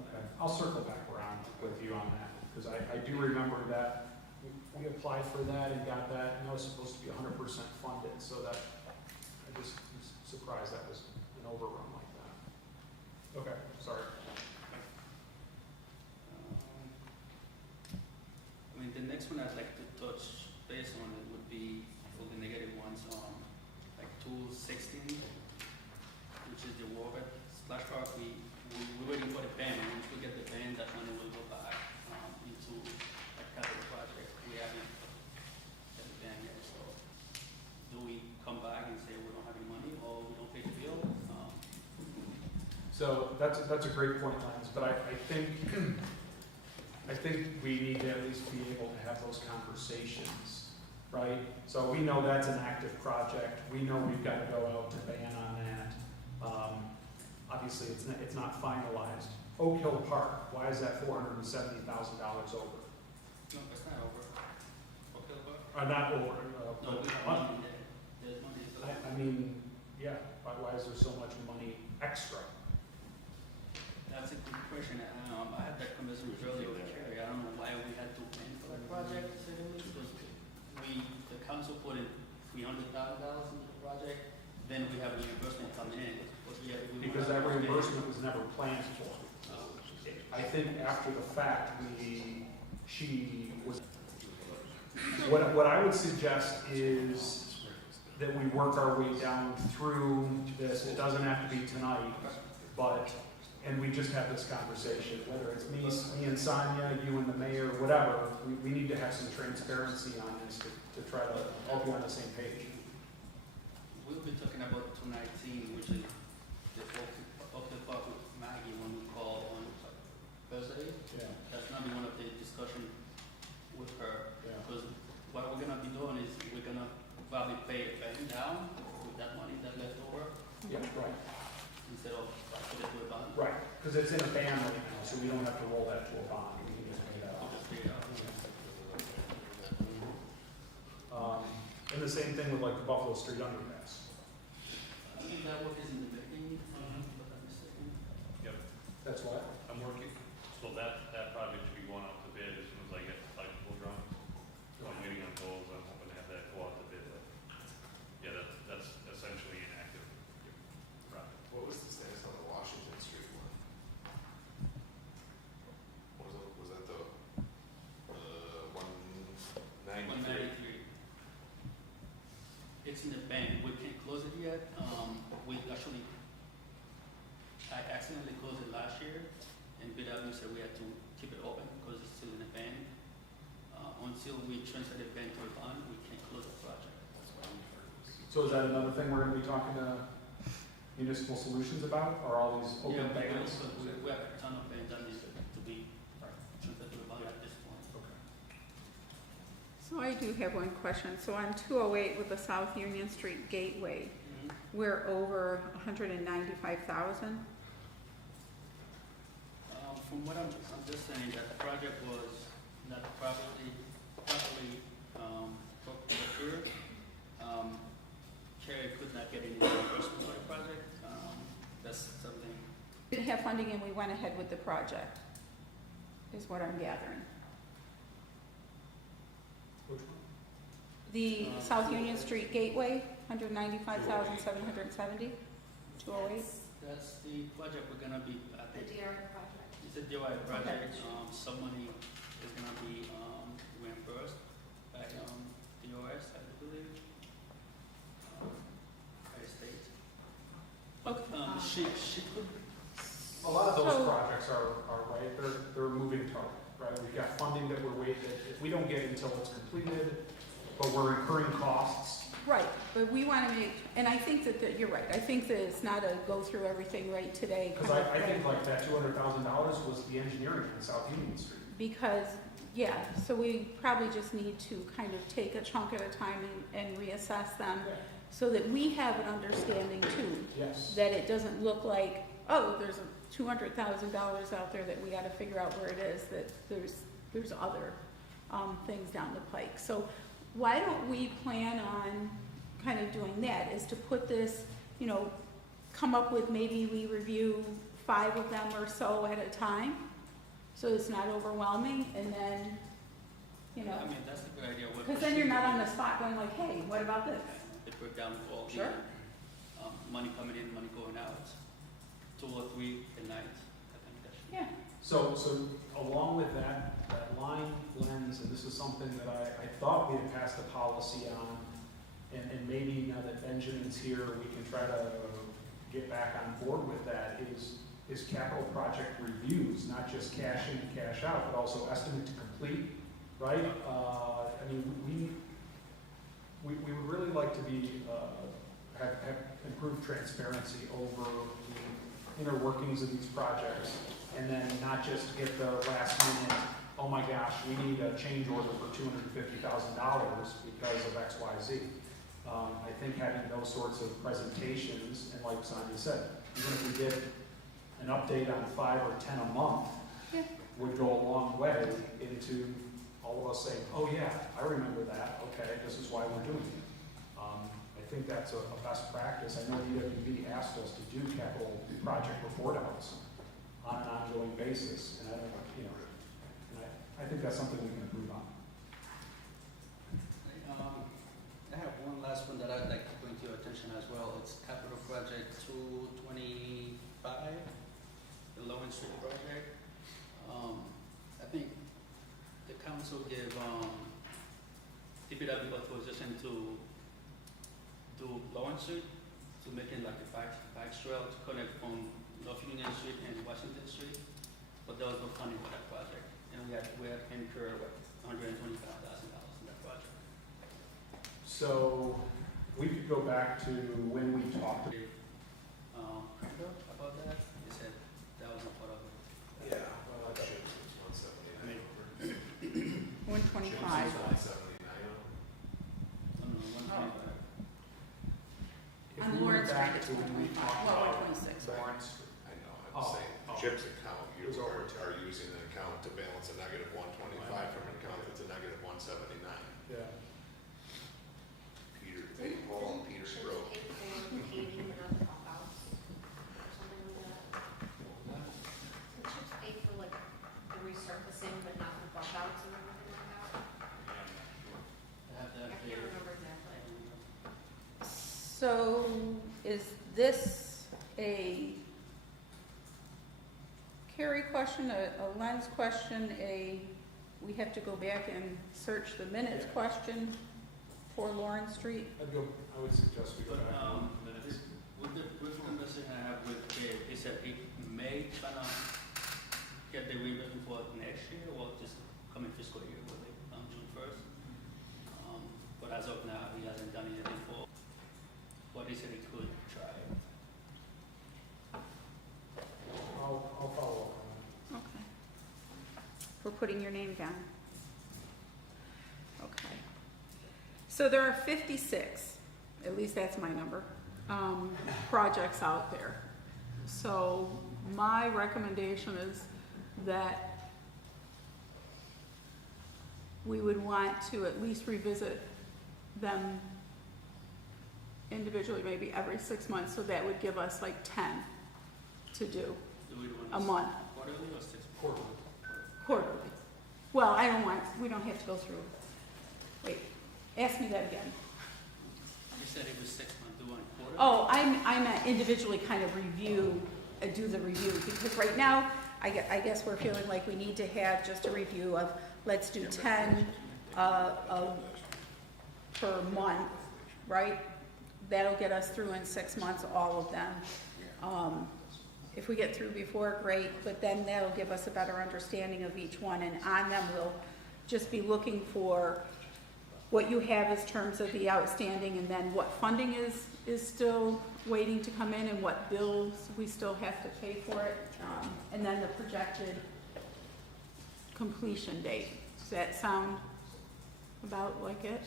Okay, I'll circle back around with you on that, because I do remember that we applied for that and got that, and that was supposed to be 100% funded, so that, I just was surprised that was an overrun like that. Okay, sorry. I mean, the next one I'd like to touch base on it would be for the negative ones, like tool 16, which is the water splash park. We're waiting for the ban. Once we get the ban, that money will go back into a capital project. We haven't got the ban yet, so do we come back and say we don't have any money or we don't pay the bill? So So that's a great point, Lance, but I think we need to at least be able to have those conversations, right? So we know that's an active project, we know we've got to go out to ban on that. Obviously, it's not finalized. Oak Hill Park, why is that $470,000 over? No, it's not over. Okay, but, Not over, no, but, we have money there. There's money. I mean, yeah, why is there so much money extra? That's a good question. I had that conversation earlier with Kerry. I don't know why we had to pay for that project. Because the council put in $300,000 into the project, then we have reimbursement coming in. But we Because that reimbursement was never planned for. I think after the fact, she was, what I would suggest is that we work our way down through this. It doesn't have to be tonight, and we just have this conversation, whether it's me and Sonia, you and the mayor, whatever, we need to have some transparency on this to try to all be on the same page. We'll be talking about 219, which is the Oak Park with Maggie when we call on Thursday. Yeah. That's gonna be one of the discussion with her. Yeah. Because what we're gonna be doing is we're gonna probably pay a bank down with that money that left over Yeah, right, instead of put it to a bond. right, because it's in a ban right now, so we don't have to roll that to a bond, we can just pay that We'll off. just pay it out. And the same thing with like the Buffalo Street underpass. I think that work is in the making, if I'm not mistaken. That's what? I'm working, so that project should be going out to bid as soon as I get electrical drawings. So I'm waiting on those, I'm hoping to have that go out to bid, but, yeah, that's essentially an active project. What was the status on the Washington Street one? Was that the 193? 193. It's in the bank, we can't close it yet, I accidentally closed it last year, and BW said we had to keep it open because it's still in the bank. Until we transfer the bank to a bond, we can't close the project, that's why I'm here. So is that another thing we're gonna be talking to Municipal Solutions about, or all these open Yeah, bans? we have a ton of banks that needs to be transferred to the bond at this point. Okay. So I do have one question. So on 208 with the South Union Street Gateway, we're over 195,000. From what I'm understanding, that the project was not properly procured. Kerry could not get any reimbursement for the project. That's something. We didn't have funding and we went ahead with the project, is what I'm gathering. Which one? The South Union Street Gateway, 195,770, 208. That's the project we're gonna be, I The think, DRI project. it's a DIY project. Some money is gonna be reimbursed by DOS, I believe, by the state. Okay. She could. A lot of those So- projects are right, they're a moving target, right? We've got funding that we're waiting, if we don't get it until it's completed, but we're incurring costs. Right, but we want to make, and I think that you're right. I think that it's not a go through everything right today. Because kind of I think thing. like that $200,000 was the engineering on South Union Street. Because, yeah, so we probably just need to kind of take a chunk at a time and reassess them so that we have an understanding too, Yes. that it doesn't look like, oh, there's a $200,000 out there that we got to figure out where it is, that there's other things down the pike. So why don't we plan on kind of doing that, is to put this, come up with, maybe we review 5 of them or so at a time, so it's not overwhelming, and then, I mean, that's a good idea. What because then you're not on the spot going like, hey, what about this? It break down all the Sure. money coming in, money going out, 2 or 3 a night. I think that should. Yeah, So along with that line lens, and this is something that I thought we had passed a policy on, and maybe now that Benjamin's here, we can try to get back on board with that, is capital project reviews, not just cash in and cash out, but also estimate to complete, right? I mean, we would really like to be, have improved transparency over inner workings of these projects, and then not just get the last minute, oh my gosh, we need a change order for $250,000 because of X, Y, Z. I think having those sorts of presentations, and like Sonia said, even if we did an update on 5 or 10 a month, Yeah. would go a long way into all of us saying, oh yeah, I remember that, okay, this is why we're doing it. I think that's a best practice. I know DWB asked us to do capital project report outs on an ongoing basis, and I don't, and I think that's something we can improve on. I have one last one that I'd like to bring to your attention as well. It's capital project 225, the Lawrence Street project. I think the council gave DPW authorization to do Lawrence Street, to make it like a bike trail to connect from North Union Street and Washington Street, but there was no funding for that project, and we had incurred $125,000 in that project. So we could go back to when we talked about Crandall about that, he said that was not part of it. Yeah, well, that should be 179 over. 125. 179 over. No, 125. If On we went Lawrence back Street, to when we it's talked 125. Well, about 126, right? Lawrence, I know, I'm Oh, saying, oh. Chip's account, It was over. are using an account to balance a negative 125 from an account that's a negative 179. yeah. Peter, hey, Paul and Peter Should broke. pay for paving and other bump outs, or something like that. It should pay for like the resurfacing, but not the bump outs and everything like that. I have that I can't here. remember exactly. So is this a Carrie question, a Len's question, we have to go back and search the minutes Yeah. question for Lawrence Street? I would suggest we go But, back to minutes. with the conversation I have with Dave, he said he may try to get the reimbursement for next year or just coming fiscal year, will it, June 1st? But as of now, he hasn't done anything for, but he said he could try. I'll follow up on Okay. We're putting your name down. Okay. So there are 56, at least that's my number, projects out there. So my recommendation is that we would want to at least revisit them individually, maybe every 6 months, so that would give us like 10 to do Do we want a this month. quarterly or 6 months? quarterly. Quarterly. Well, we don't have to go through. Wait, ask me that again. You said it was 6 months, do one quarter? Oh, I meant individually kind of review, do the review, because right now, I guess we're feeling like we need to have just a review of, let's do 10 per month, right? That'll get us through in 6 months, all of them. If we get through before, great, but then that'll give us a better understanding of each one, and on them, we'll just be looking for what you have as terms of the outstanding, and then what funding is still waiting to come in, and what bills we still have to pay for it, and then the projected completion date. Does that sound about like it?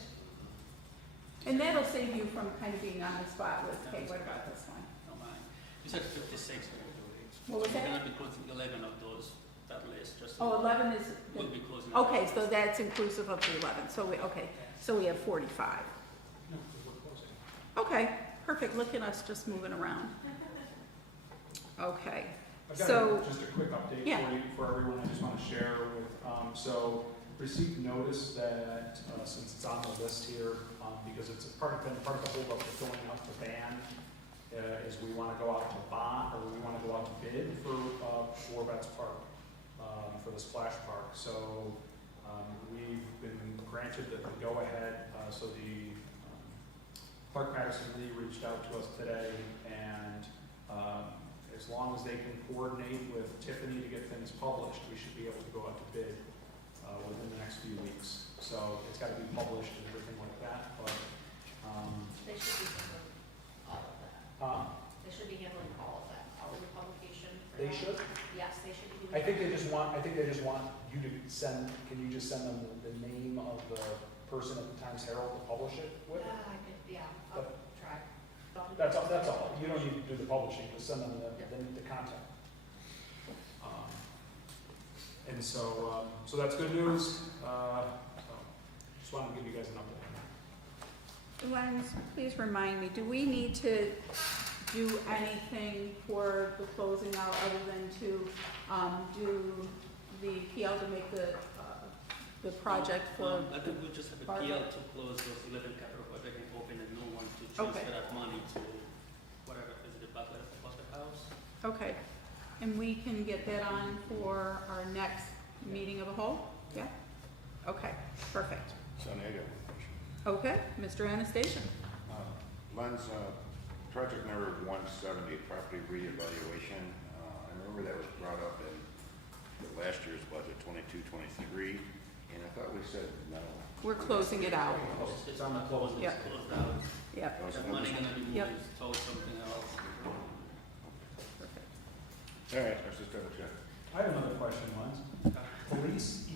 And that'll save you from kind of being on the spot with, okay, what about this one? No mind. You said 56. What was We're that? gonna be closing 11 of those, that list, just. Oh, 11 is, We'll be closing. okay, so that's inclusive of the 11, so we have 45. No, 'cause we're closing. Okay, perfect, look at us just moving around. Okay, I've got so, just a quick update Yeah. for everyone, I just want to share with, so received notice that, since it's on the list here, because it's part of the holdup of filling out the ban, is we want to go out to bond, or we want to go out to bid for, Warbett's Park, for the splash park. So, we've been granted the go-ahead, so the, Clark Patterson Lee reached out to us today, and, as long as they can coordinate with Tiffany to get things published, we should be able to go out to bid within the next few weeks. So it's got to be published and everything like that, but, They should be handling all of that. They should be handling all of that, all of the publication They should? Yes, they should be doing. I think they just want you to send, can you just send them the name of the person at the Times Herald to publish it with? Yeah, I'll try. That's all. You don't need to do the publishing, just send them the content. And so that's good news. Just wanted to give you guys an update. Lens, please remind me, do we need to do anything for the closing out other than to do the PL to make the project for? I think we just have a Barbara? PL to close those 11 capital projects and open a new one to transfer Okay. that money to whatever, is it the Butler House? Okay, and we can get that on for our next meeting of the whole? Yeah? Okay, perfect. So now I got one question. Okay, Mr. Anastasia. Len's, project number 170, property reevaluation. I remember that was brought up in the last year's budget, 22-23, and I thought we said no. We're closing it out. It's on the close. Yeah. Closed out. Yep, That was That another- money gonna be Yep. moved towards something else. perfect. All right, I was just double check. I have another question, Lance. Police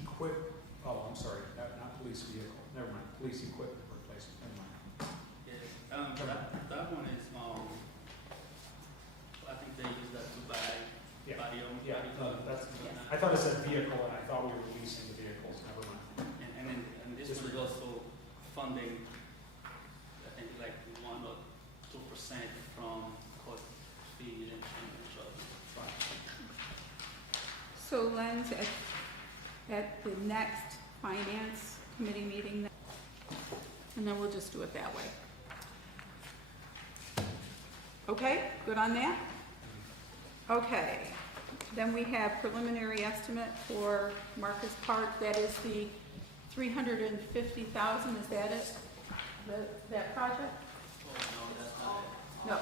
I'm sorry, not police vehicle, never mind, police equipment replacement, never mind. Yeah, that one is, I think they use that to buy Yeah. body on, Yeah, body no, colour. that's, I thought it said vehicle, and I thought we were leasing the vehicles, never mind. And this one is also funding, I think like 1 or 2% from court fee and insurance. Fine. So Lens, at the next finance committee meeting, and then we'll just do it that way. Okay, good on that? Okay, then we have preliminary estimate for Marcus Park, that is the 350,000, is that it? That project? Oh, no, that's not it.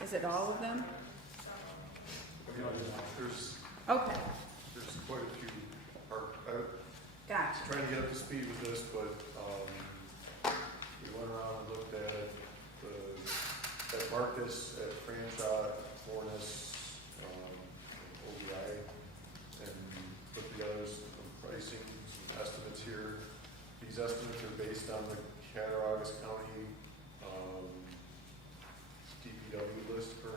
No. Is it all of them? There's Okay, quite a few, gotcha. trying to get up to speed with this, but, we went around and looked at at Marcus, at Franchot, Fornis, OBI, and put together some pricing, some estimates here. These estimates are based on the Cattaraugus County, DPW list for,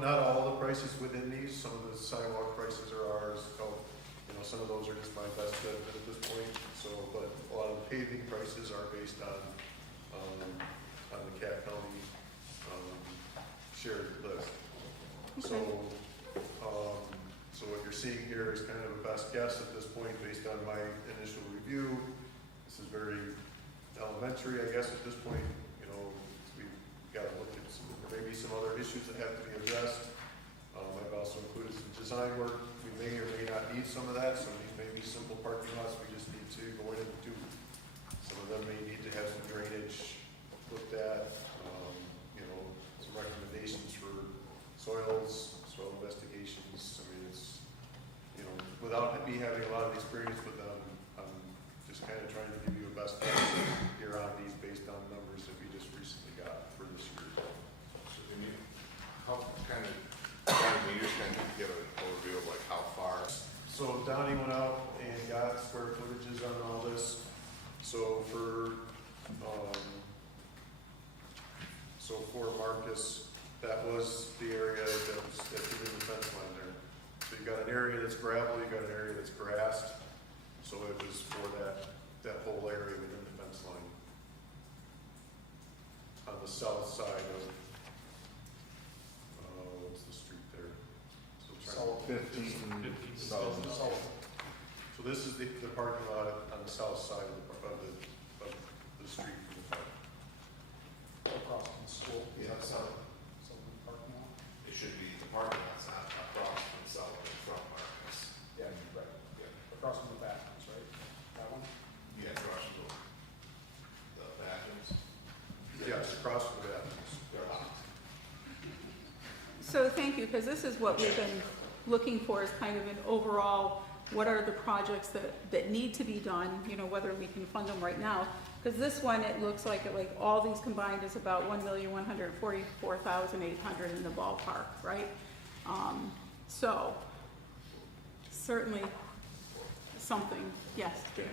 not all the prices within these, some of the sidewalk prices are ours, some of those are just my best judgment at this point, but a lot of the paving prices are based on the Cat County, shared list. So, so what you're seeing here is kind of a best guess at this point based on my initial review. This is very elementary, I guess, at this point, we've got to look at there may be some other issues that have to be addressed. I've also included some design work. We may or may not need some of that. Some of these may be simple parking lots we just need to go in and do. Some of them may need to have some drainage looked at, some recommendations for soils, soil investigations. I mean, it's, without me having a lot of experience with them, I'm just kind of trying to give you a best guess here on these based on numbers that we just recently got for this year. So can you, can you just kind of give an overview of like how far? So Donnie went out and got square footages on all this. So for Marcus, that was the area that's within the fence line there. So you got an area that's gravel, you got an area that's grassed. So it was for that whole area within the fence line. On the south side of, what's the street there? Still trying to- 15. So this is the parking lot on the south side of the street from the front. Across from the school. Yeah, so Something parking lot? it should be, the parking lot's not across from Sullivan from Marcus. Yeah, right. Yeah, Across from the bathrooms, right? That one? yeah, across from the bathrooms. Yes, across from that. They're locked. So thank you, because this is what we've been looking for, is kind of an overall what are the projects that need to be done, you know, whether we can fund them right now. Because this one, it looks like all these combined is about 1,144,800 in the ballpark, right? So, certainly something, yes, Jim.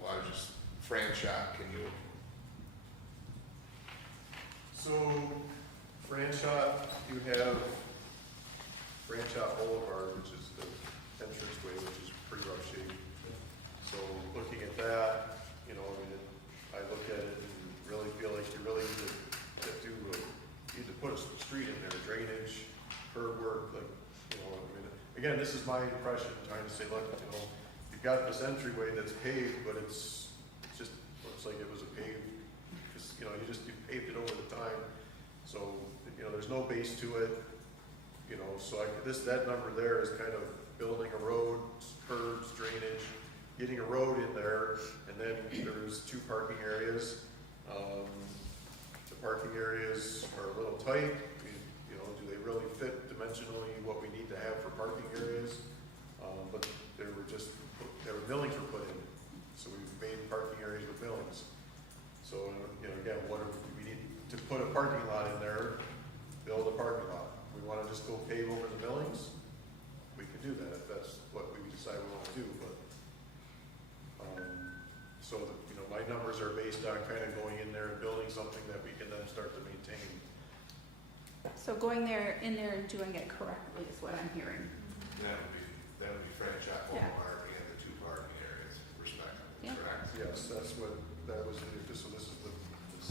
Well, I was just, franchise, can you, So, Franchot, you have Franchot Boulevard, which is the entranceway, which is pretty rough shape. So, looking at that, you know, I mean, I look at it and really feel like you really need to put a street in there, drainage, curb work, like, you know, I mean, again, this is my impression, trying to say, look, you know, you've got this entryway that's paved, but it just looks like it was a paved, because, you know, you paved it over the time. So, you know, there's no base to it, you know, so that number there is kind of building a road, curbs, drainage, getting a road in there, and then there's 2 parking areas. The parking areas are a little tight, you know, do they really fit dimensionally what we need to have for parking areas? But millings were put in, so we've made parking areas with millings. So, you know, again, we need to put a parking lot in there, build a parking lot. We wanna just go pave over the millings, we can do that if that's what we decide we wanna do, but, you know, my numbers are based on kind of going in there and building something that we can then start to maintain. So going in there and doing it correctly is what I'm hearing. that would be franchise Yeah. Boulevard and the 2 parking areas respectively, Yeah. correct? Yes, that's what, that was, so this is the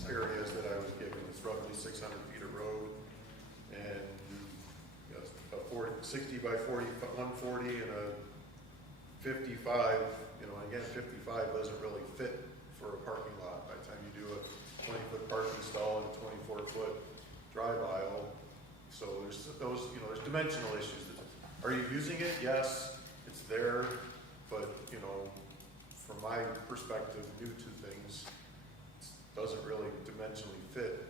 areas that I was given, it's roughly 600 feet of road, and, you know, a 60 by 40, 140, and a 55, you know, again, 55 doesn't really fit for a parking lot. By the time you do a 20-foot parking stall and a 24-foot drive aisle, so there's those, you know, there's dimensional issues. Are you using it? Yes, it's there, but, you know, from my perspective, new to things, doesn't really dimensionally fit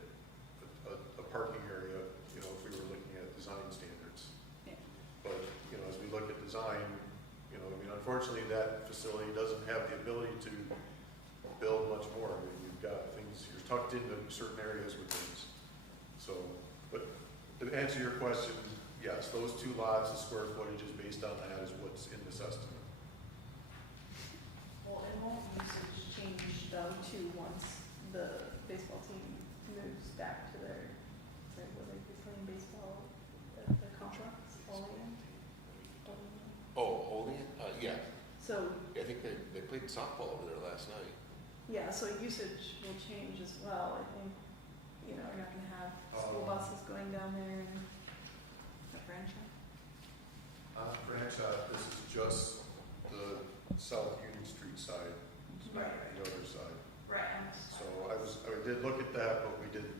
a parking area, you know, if we were looking at design standards. Yeah. But, you know, as we look at design, you know, I mean, unfortunately, that facility doesn't have the ability to build much more. I mean, you've got things, you're tucked into certain areas with things. So, but to answer your question, yes, those 2 lots, the square footage is based on that is what's in this estimate. Well, and won't usage change though too once the baseball team moves back to their, will they be playing baseball at the complex, Olean? Oh, Olean, yeah, So, I think they played softball over there last night. yeah, so usage will change as well, I think, you know, you're not gonna have school buses going down there and a franchise. Franchot, this is just the South Union Street side, it's not Right. the other side. Right. So I did look at that, but I didn't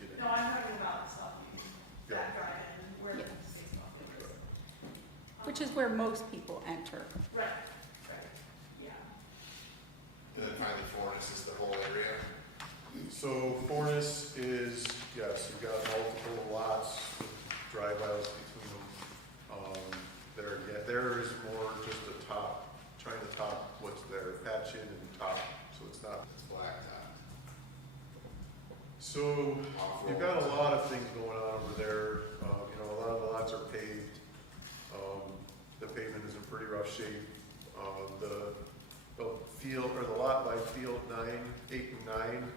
get it. No, I'm talking about stuff, Yeah. that drive-in, where the Yes. baseball field is. Which is where most people enter. Right, yeah. And then finally, Fortis is the whole area. So Fortis is, yes, you've got multiple lots, drive aisles between them. There is more just a top, trying to top what's there, patch in and top, so it's not. It's blacktop. So you've got a lot of things going on over there. You know, a lot of the lots are paved. The pavement is in pretty rough shape. The field, or the lot by field 8 and 9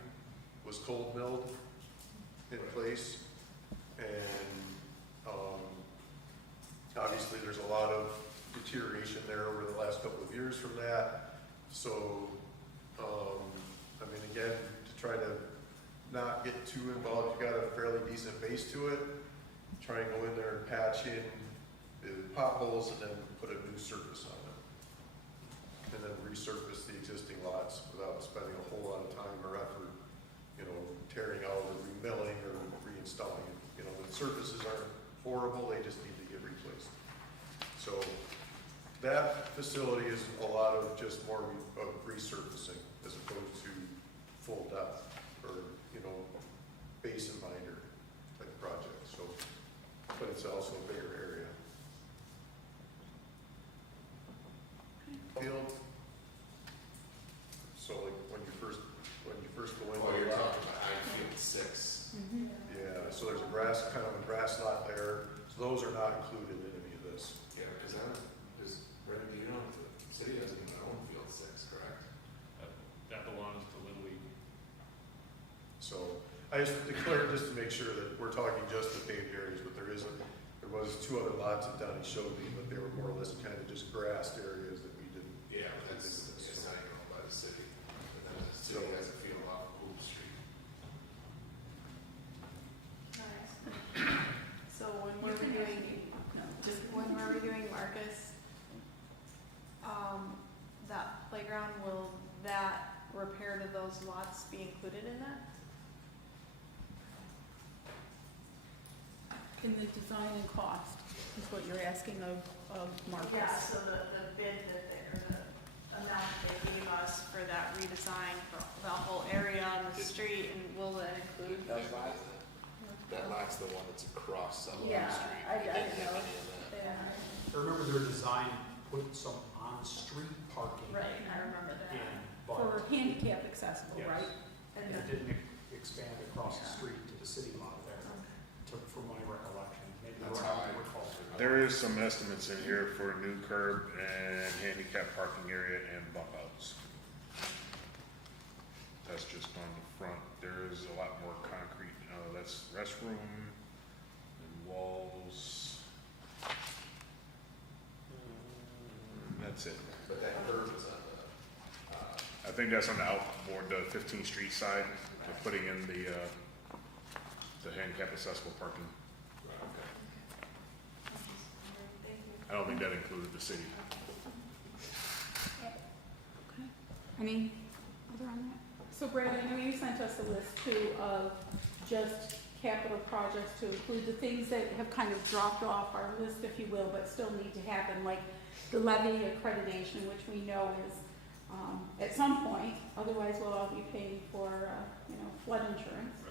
was cold milled in place. And, obviously there's a lot of deterioration there over the last couple of years from that. So, I mean, again, to try to not get too involved, you got a fairly decent base to it. Try and go in there and patch in the potholes and then put a new surface on it. And then resurface the existing lots without spending a whole lot of time or effort, you know, tearing out or remilling or reinstalling it. You know, the surfaces aren't horrible, they just need to get replaced. So that facility is a lot of just more of resurfacing as opposed to full depth or, you know, base and binder type project. So, but it's also a bigger area. field. So like when you first go in. Oh, you're talking about Highfield 6. Yeah, so there's a grass, kind of a grass lot there, so those are not included in any of this. Yeah, because I don't, does, Brendan, do you know, the city doesn't even own Field 6, correct? That belongs to Little League. So I just declared just to make sure that we're talking just the paved areas, but there was 2 other lots that Donnie showed me, but they were more or less kind of just grassed areas that we didn't. Yeah, but that's, it's not even owned by the city. And then the city has a field off of Hoop Street. So when we're reviewing, when we're reviewing Marcus, that playground, will that repair to those lots be included in that? In the design and cost is what you're asking of Marcus. Yeah, so the bid that they, or the amount they gave us for that redesign for the whole area on the street, and will that include those lots? That lot's the one that's across Sutherland Yeah, Street. I They didn't have know. any of that. Yeah, I remember their design put some on-street parking right, I remember in, that. For but handicap accessible, Yes. right? And it then, didn't expand across the Yeah. street to the city lot there, from my recollection. Maybe That's I how I don't recall. There is some estimates in here for a new curb and handicap parking area and bump outs. That's just on the front. There is a lot more concrete, that's restroom and walls. That's it. But that curve is on I think that's on the outboard, the 15th Street side, of putting in the handicap accessible parking. thank you. I don't think that included the city. Okay. Any other on that? So Brad, I know you sent us a list too of just capital projects to include the things that have kind of dropped off our list, if you will, but still need to happen, like the levy accreditation, which we know is at some point, otherwise we'll all be paying for, flood insurance.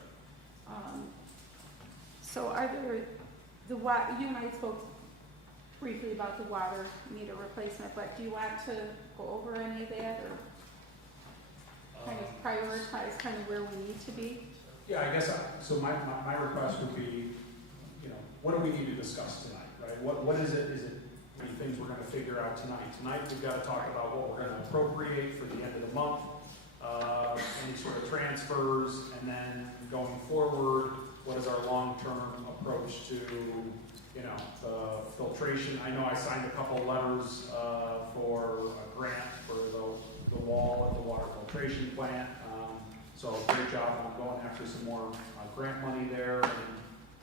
So are there, you and I spoke briefly about the water meter replacement, but do you want to go over any of that or kind of prioritize kind of where we need to be? Yeah, I guess, so my request would be, what do we need to discuss tonight, right? What is it any things we're gonna figure out tonight? Tonight, we've gotta talk about what we're gonna appropriate for the end of the month, any sort of transfers, and then going forward, what is our long-term approach to, the filtration? I know I signed a couple letters, for a grant for the wall at the water filtration plant. So great job on going after some more grant money there. And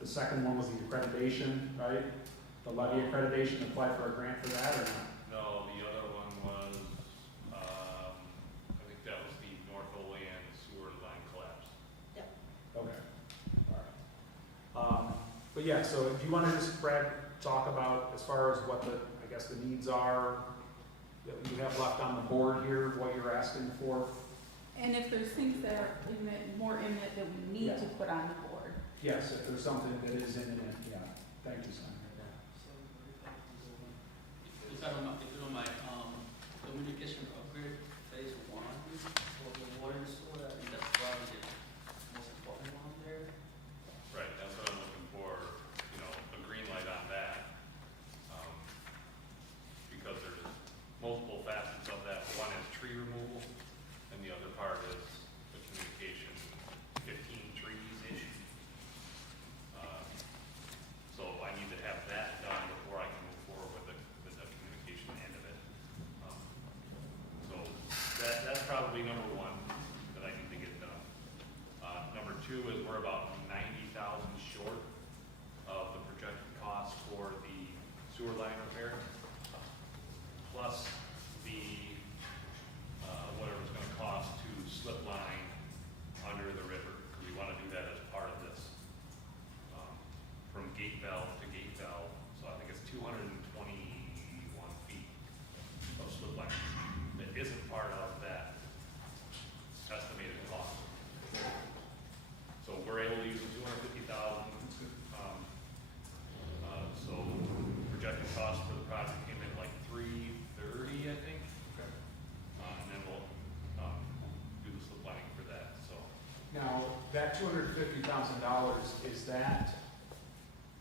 the second one was the accreditation, right? The levy accreditation, apply for a grant for that or not? No, the other one was, I think that was the North Olean sewer line collapse. Okay, all right. But yeah, so do you want to just, Brad, talk about as far as what the needs are that you have left on the board here, what you're asking for? And if there's things that are more imminent that we need to put on the board. Yes, if there's something that is imminent, yeah. Thank you, Simon. If you don't mind, communication upgrade phase 1 for the water and sewer, I think that's probably the most important one there. Right, that's what I'm looking for, a green light on that. Because there's multiple facets of that. One is tree removal, and the other part is the communication, 15 trees-ish. So I need to have that done before I can move forward with the communication end of it. So that's probably number one that I need to get done. Number two is we're about 90,000 short of the projected cost for the sewer line repair, plus the, whatever it's gonna cost to slip line under the river. We wanna do that as part of this. From gate valve to gate valve, so I think it's 221 feet of slip line. That isn't part of that estimated cost. So we're able to use the 250,000. So projected cost for the project came in like 330. $250,000, is that,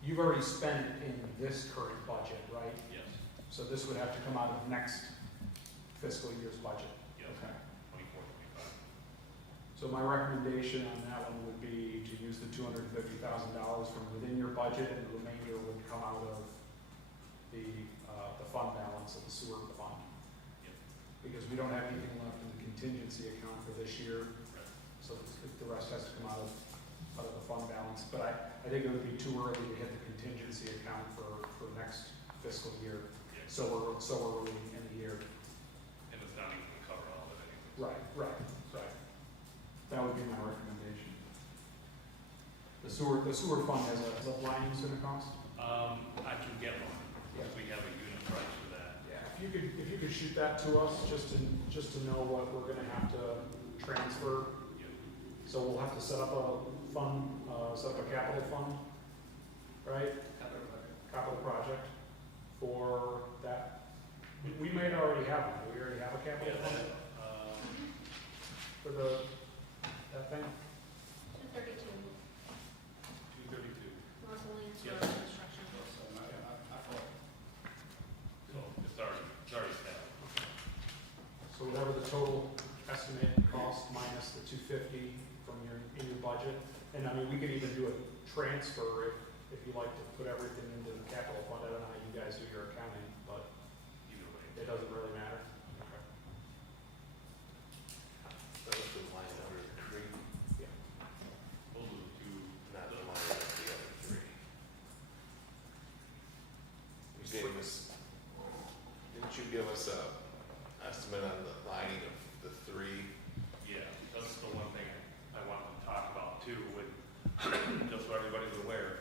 you've already spent it in this current budget, right? Yes, So this would have to come out of next fiscal year's budget? yes, Okay. 24, 25. So my recommendation on that one would be to use the $250,000 from within your budget, and the remainder would come out of the fund balance of the sewer fund. Yep. Because we don't have anything left in the contingency account for this year, Right. so the rest has to come out of the fund balance. But I think it would be too early to hit the contingency account for next fiscal year, Yeah. so we're early in the year. And it's not even gonna cover all of it anyway. Right. That would be my recommendation. The sewer fund has a line it's gonna cost? I can get one, Yeah. we have a unit price for that. Yeah, if you could shoot that to us, just to know what we're gonna have to transfer. Yep. So we'll have to set up a fund, set up a capital fund, right? Capital project for that. We might already have one, do we already have a capital Yeah, fund for that thing? 232, 232, North Orleans Yep. Road Construction. so it's already set. So whatever the total estimate cost minus the 250 from in your budget, and I mean, we could even do a transfer if you like to put everything into the capital fund. I don't know how you guys do your accounting, but Either way. it doesn't really matter. That was the line under three, Those are the two. not the line under the other three. You gave us, didn't you give us a estimate on the lining of the three? Yeah, that's the one thing I wanted to talk about too, with, just so everybody's aware.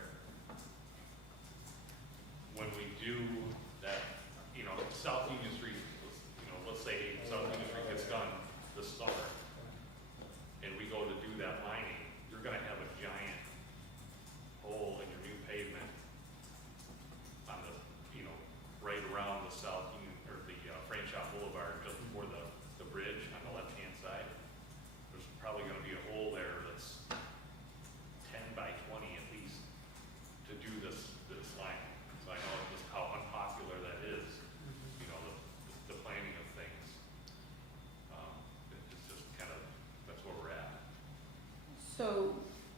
When we do that, South Union Street, let's say South Union Street gets done this summer, and we go to do that lining, you're gonna have a giant hole in your new pavement on the, right around the South Union, or the Frame Shop Boulevard, just before the bridge on the left-hand side. There's probably gonna be a hole there that's 10 by 20 at least to do this lining. So I know just how unpopular that is, the planning of things. It's just kind of, that's where we're at. So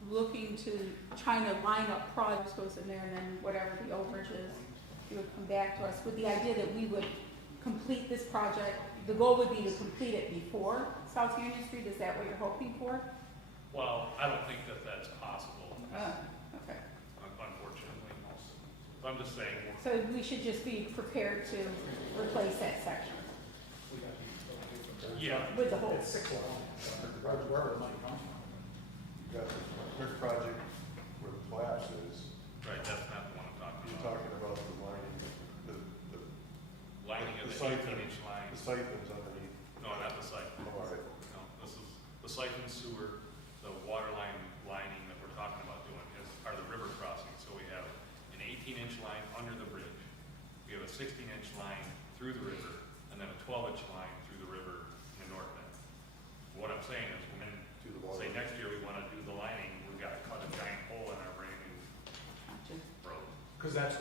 looking to, trying to line up projects goes in there, and then whatever the overage is, you would come back to us with the idea that we would complete this project. The goal would be to complete it before South Union Street, is that what you're hoping for? Well, I don't think that that's possible, Okay. unfortunately. So I'm just saying, So we should just be prepared to replace that section yeah, with the whole. It's 6 lines, wherever the money comes from. You got the first project where the collapse is, right, that's not the one I'm talking you're about. talking about the lining, the Lining of the the siphon. 18-inch line. the siphons underneath. No, not the siphon. Oh, all right. No, this is the siphon sewer, the water line lining that we're talking about doing are the river crossings. So we have an 18-inch line under the bridge. We have a 16-inch line through the river, and then a 12-inch line through the river in the north end. What I'm saying is, when, To the water. say next year we want to do the lining, we've got to cut a giant hole in our brand new road. Because that's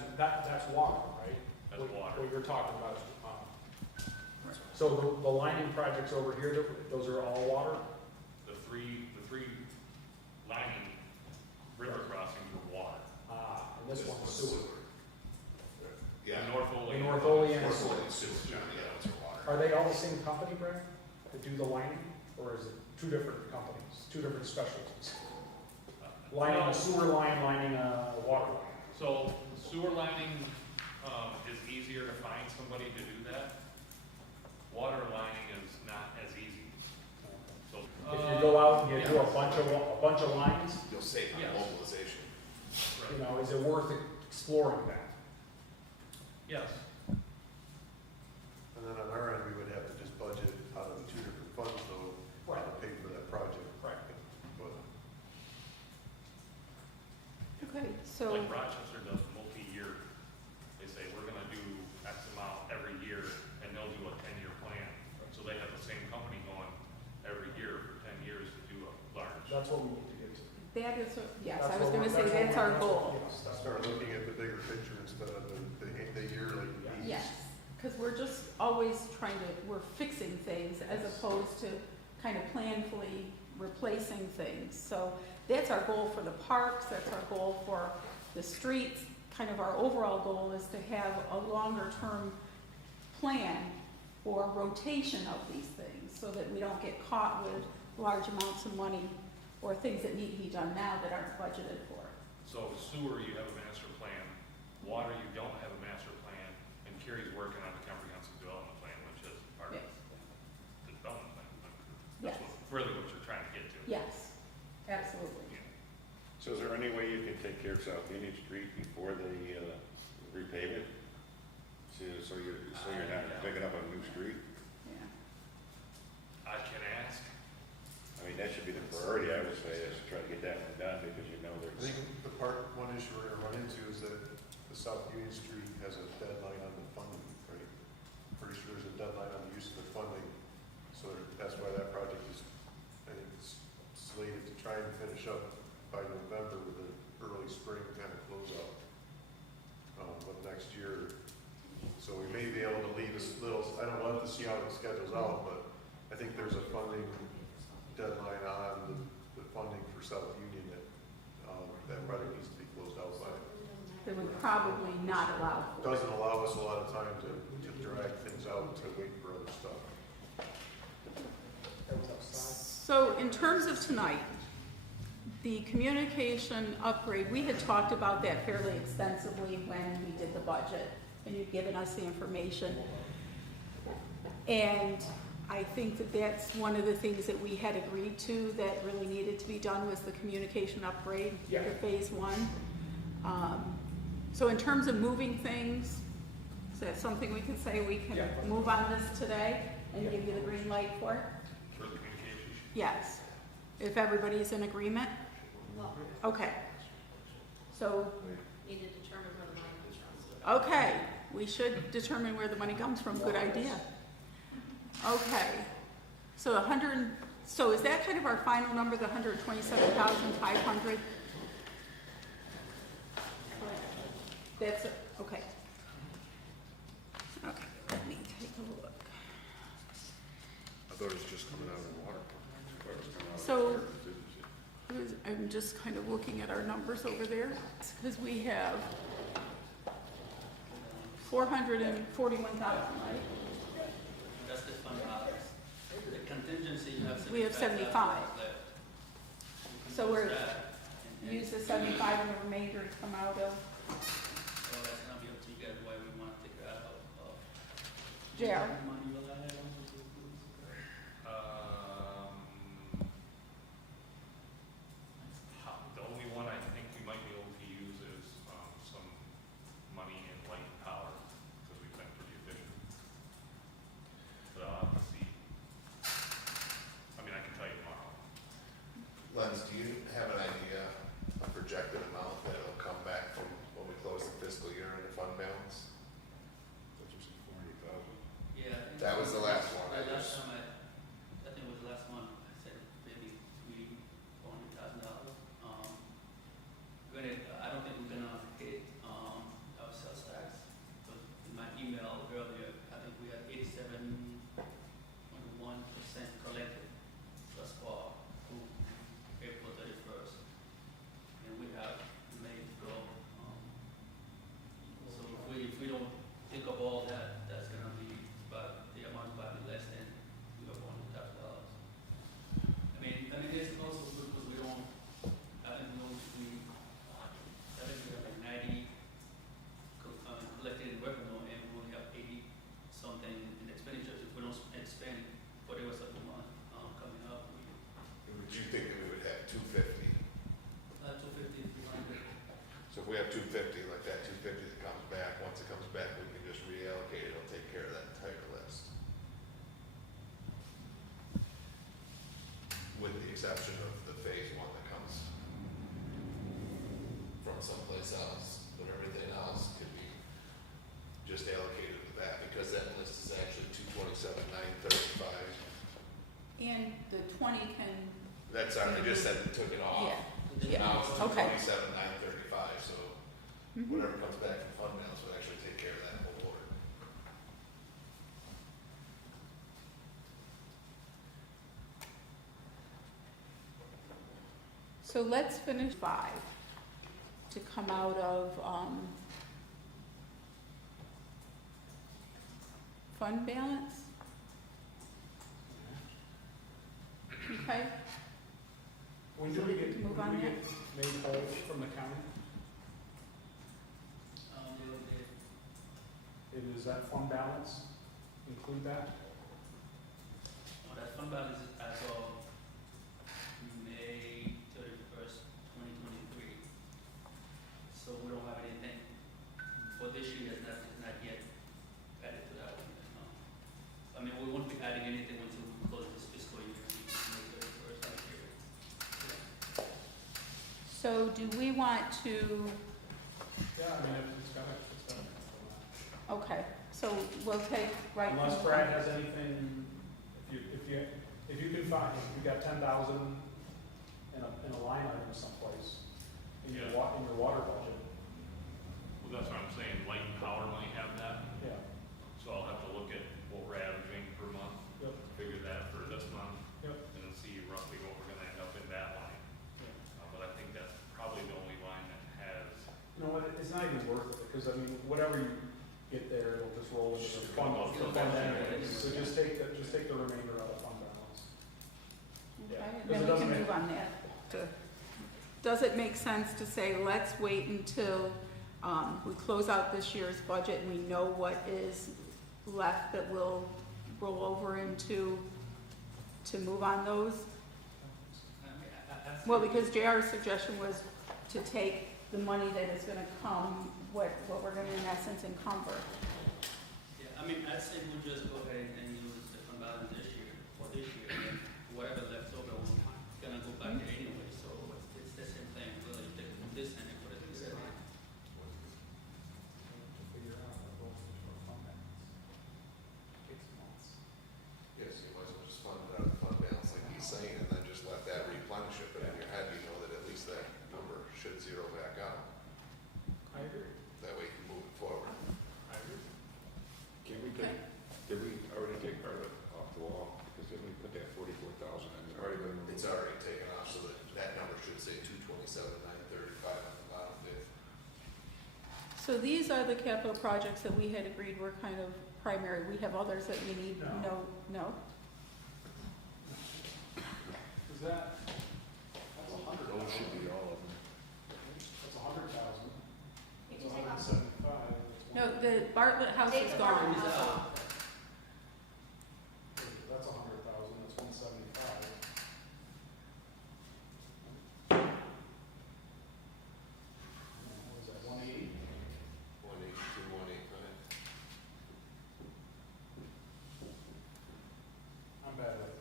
water, right? That's water. What you're talking about is, so the lining projects over here, those are all water? The three lining river crossings are water. And this one's sewer. Yeah. The North The Olean. North Olean is North sewer. Olean sewer, John, yeah, those are water. Are they all the same company, Brad, that do the lining? Or is it two different companies, two different specialties? Lining a sewer line, lining a water line. So sewer lining is easier to find somebody to do that. Water lining is not as easy. So If you go out and you do a bunch of lines, You'll save on Yes. mobilization. you know, is it worth exploring that? Yes, And then on our end, we would have to just budget out of the two different funds though, Right. to pay for that project. Right. But Okay, so, like Rochester does multi-year. They say, we're gonna do X amount every year, and they'll do a 10-year plan. So they have the same company going every year for 10 years to do a large. That's what we need to get to. That is, yes, That's I was what gonna we're- say, that's that's what our we're- goal. Start looking at the bigger picture instead of the yearly. Yes, because we're just always trying to, we're fixing things as opposed to kind of planfully replacing things. So that's our goal for the parks, that's our goal for the streets. Kind of our overall goal is to have a longer-term plan for rotation of these things so that we don't get caught with large amounts of money or things that need to be done now that aren't budgeted for. So sewer, you have a master plan, water, you don't have a master plan, and Carrie's working on a comprehensive development plan, which is part of Yes. the development plan. Yes. That's really what you're trying to get to. Yes, absolutely. So is there any way you can take care of South Union Street before they repave it? So you're not picking up a new street? Yeah. I can ask, I mean, that should be the priority, I would say, is to try to get that one done, because you know I there's. think one issue we're gonna run into is that the South Union Street has a deadline on the funding, right? Pretty sure there's a deadline on the use of the funding, so that's why that project is, I think, it's slated to try and finish up by November with an early spring kind of closeout of next year. So we may be able to leave this little, I don't want to see how it schedules out, but I think there's a funding deadline on the funding for South Union that project needs to be closed out by. They would probably not allow for it. Doesn't allow us a lot of time to drag things out to wait for other stuff. So in terms of tonight, the communication upgrade, we had talked about that fairly extensively when we did the budget, and you'd given us the information. And I think that that's one of the things that we had agreed to that really needed to be done was the communication upgrade for phase one. So in terms of moving things, is that something we can say we can move on this today and give you the green light for it? for the communications. Yes, if everybody's in agreement? Well, Okay. So, need to determine where the money comes from. okay, we should determine where the money comes from, good idea. Okay, so so is that kind of our final number, the 127,500? That's, okay. Okay, let me take a look. I thought it was just coming out of the water. So, I'm just kind of looking at our numbers over there, because we have 441,000, right? That's the fund balance. The contingency, you have We have 75,000 75. left. So we're- Use that, and Use the 75 and the remainder to come out of so that's gonna be up to you guys why we wanna take it out of. jail. Money will add on to the- The only one I think we might be able to use is, some money in light and power, because we've been pretty efficient. But I'll have to see. I mean, I can tell you tomorrow. Lens, do you have an idea, a projected amount that'll come back from when we close the fiscal year in the fund balance? Which was 400,000. Yeah. I think That was the last one, I The last just- time I think it was the last one, I said maybe $300,000. Granted, I don't think we're gonna hit, our sales tax, but in my email earlier, I think we had 87.1% collected thus far through April 31st. And we have May to go. So if we don't pick up all that, that's gonna be, but the amount probably less than $400,000. I mean, it's also good because we don't, I think we have like 90 collected in revenue and we only have 80 something in expenditures. If we don't expend for the rest of the month, coming up, Would you think that we would have 250? 250, 300. So if we have 250, like that 250 that comes back, once it comes back, we can just reallocate it, it'll take care of that entire list. With the exception of the phase one that comes from someplace else, but everything else can be just allocated to that, because that list is actually 227,935. And the 20 can, That's, I just said we took it off. yeah, Now it's Okay. 227,935, so whatever comes back from fund balance would actually take care of that whole order. So let's finish 5 to come out of, fund balance. Okay, When do we get, Move when on do we that. get made whole from the county? Does that fund balance include that? That fund balance is as of May 31st, 2023. So we don't have anything for this year, it's not yet added to that one. No. I mean, we won't be adding anything until we close this fiscal year, May 31st last year. so do we want to, Yeah, I mean, it's got to. okay, so we'll take right. Unless Brad has anything, if you can find, if you got 10,000 in a line item someplace in your in your water budget, Well, that's what I'm saying, light and power might have that, yeah. so I'll have to look at what we're averaging per month, Yep. figure that for this month, Yep. and then see roughly what we're gonna end up in that line. But I think that's probably the only line that has, You know what, it's not even worth it, because I mean, whatever you get there, it'll just roll into the fund, anyway. So just take the remainder out of fund balance. Okay, Yeah, and because then it we doesn't can make- move on that. Does it make sense to say, let's wait until we close out this year's budget and we know what is left that will roll over into, to move on those? I mean, I Well, because JR's suggestion was to take the money that is gonna come, what we're gonna in essence encumber. Yeah, I mean, I'd say we'll just go ahead and use the fund balance this year, for this year, and whatever left over, we're gonna go back there anyway, so it's the same thing, whether you take it from this end and put it this end. To figure out what goes into our fund balance. Takes months. Yes, you might as well just fund it out of the fund balance like he's saying, and then just let that replenish it, but in your head, you know that at least that number should zero back out. I agree. That way you can move it forward. I agree. Can we take, did we already take part of it off the wall? Because didn't we put that 44,000 in there? Already been removed? It's already taken off, so that number should say 227,935 on the bottom bit. So these are the capital projects that we had agreed were kind of primary. We have others that we need, no? Is that's 100. Those should be all of them. That's 100,000. Did That's you take off? 175. No, the Bartlett house Take is the gone. Bartlett Is house that- off. That's 100,000, that's 175. What is that, 180? 182, 185. I'm bad at it.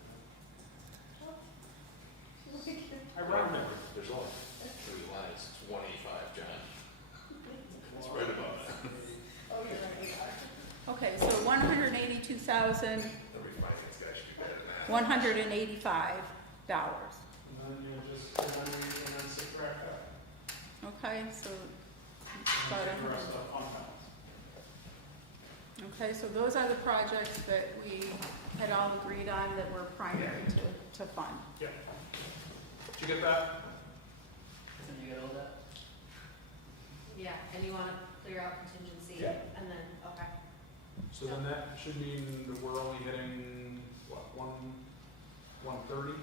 I rounded. There's only 3 lines, it's 185, John. It's right above that. Okay, so $182,185. Every finance guy should do better than that. And then you'll just, and then subtract that. Okay, so, And about then take the rest of the fund balance. okay, so those are the projects that we had all agreed on that were primary to fund. Yeah. Did you get that? Can you get all that? Yeah, and you wanna clear out contingency, Yeah. and then, okay. So then that should mean that we're only hitting, what, 130?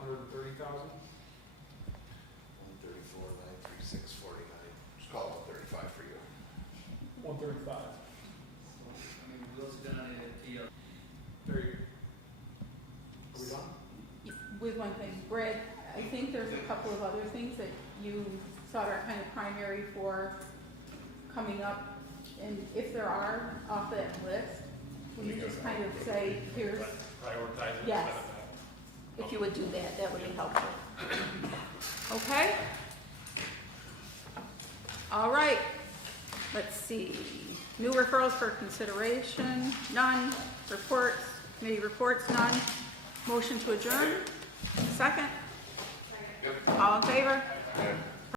130,000? 134, 936, 49. Just call it 135 for you. 135. I mean, we're also gonna need a TL. There you go. Are we done? With one thing, Brad, I think there's a couple of other things that you thought are kind of primary for coming up, and if there are off that list, will you just kind of say, here's, prioritize it Yes. instead of that. if you would do that, that would be helpful. Okay? All right, let's see. New referrals for consideration, none. Reports, committee reports, none. Motion to adjourn, second. All in favor? Yeah.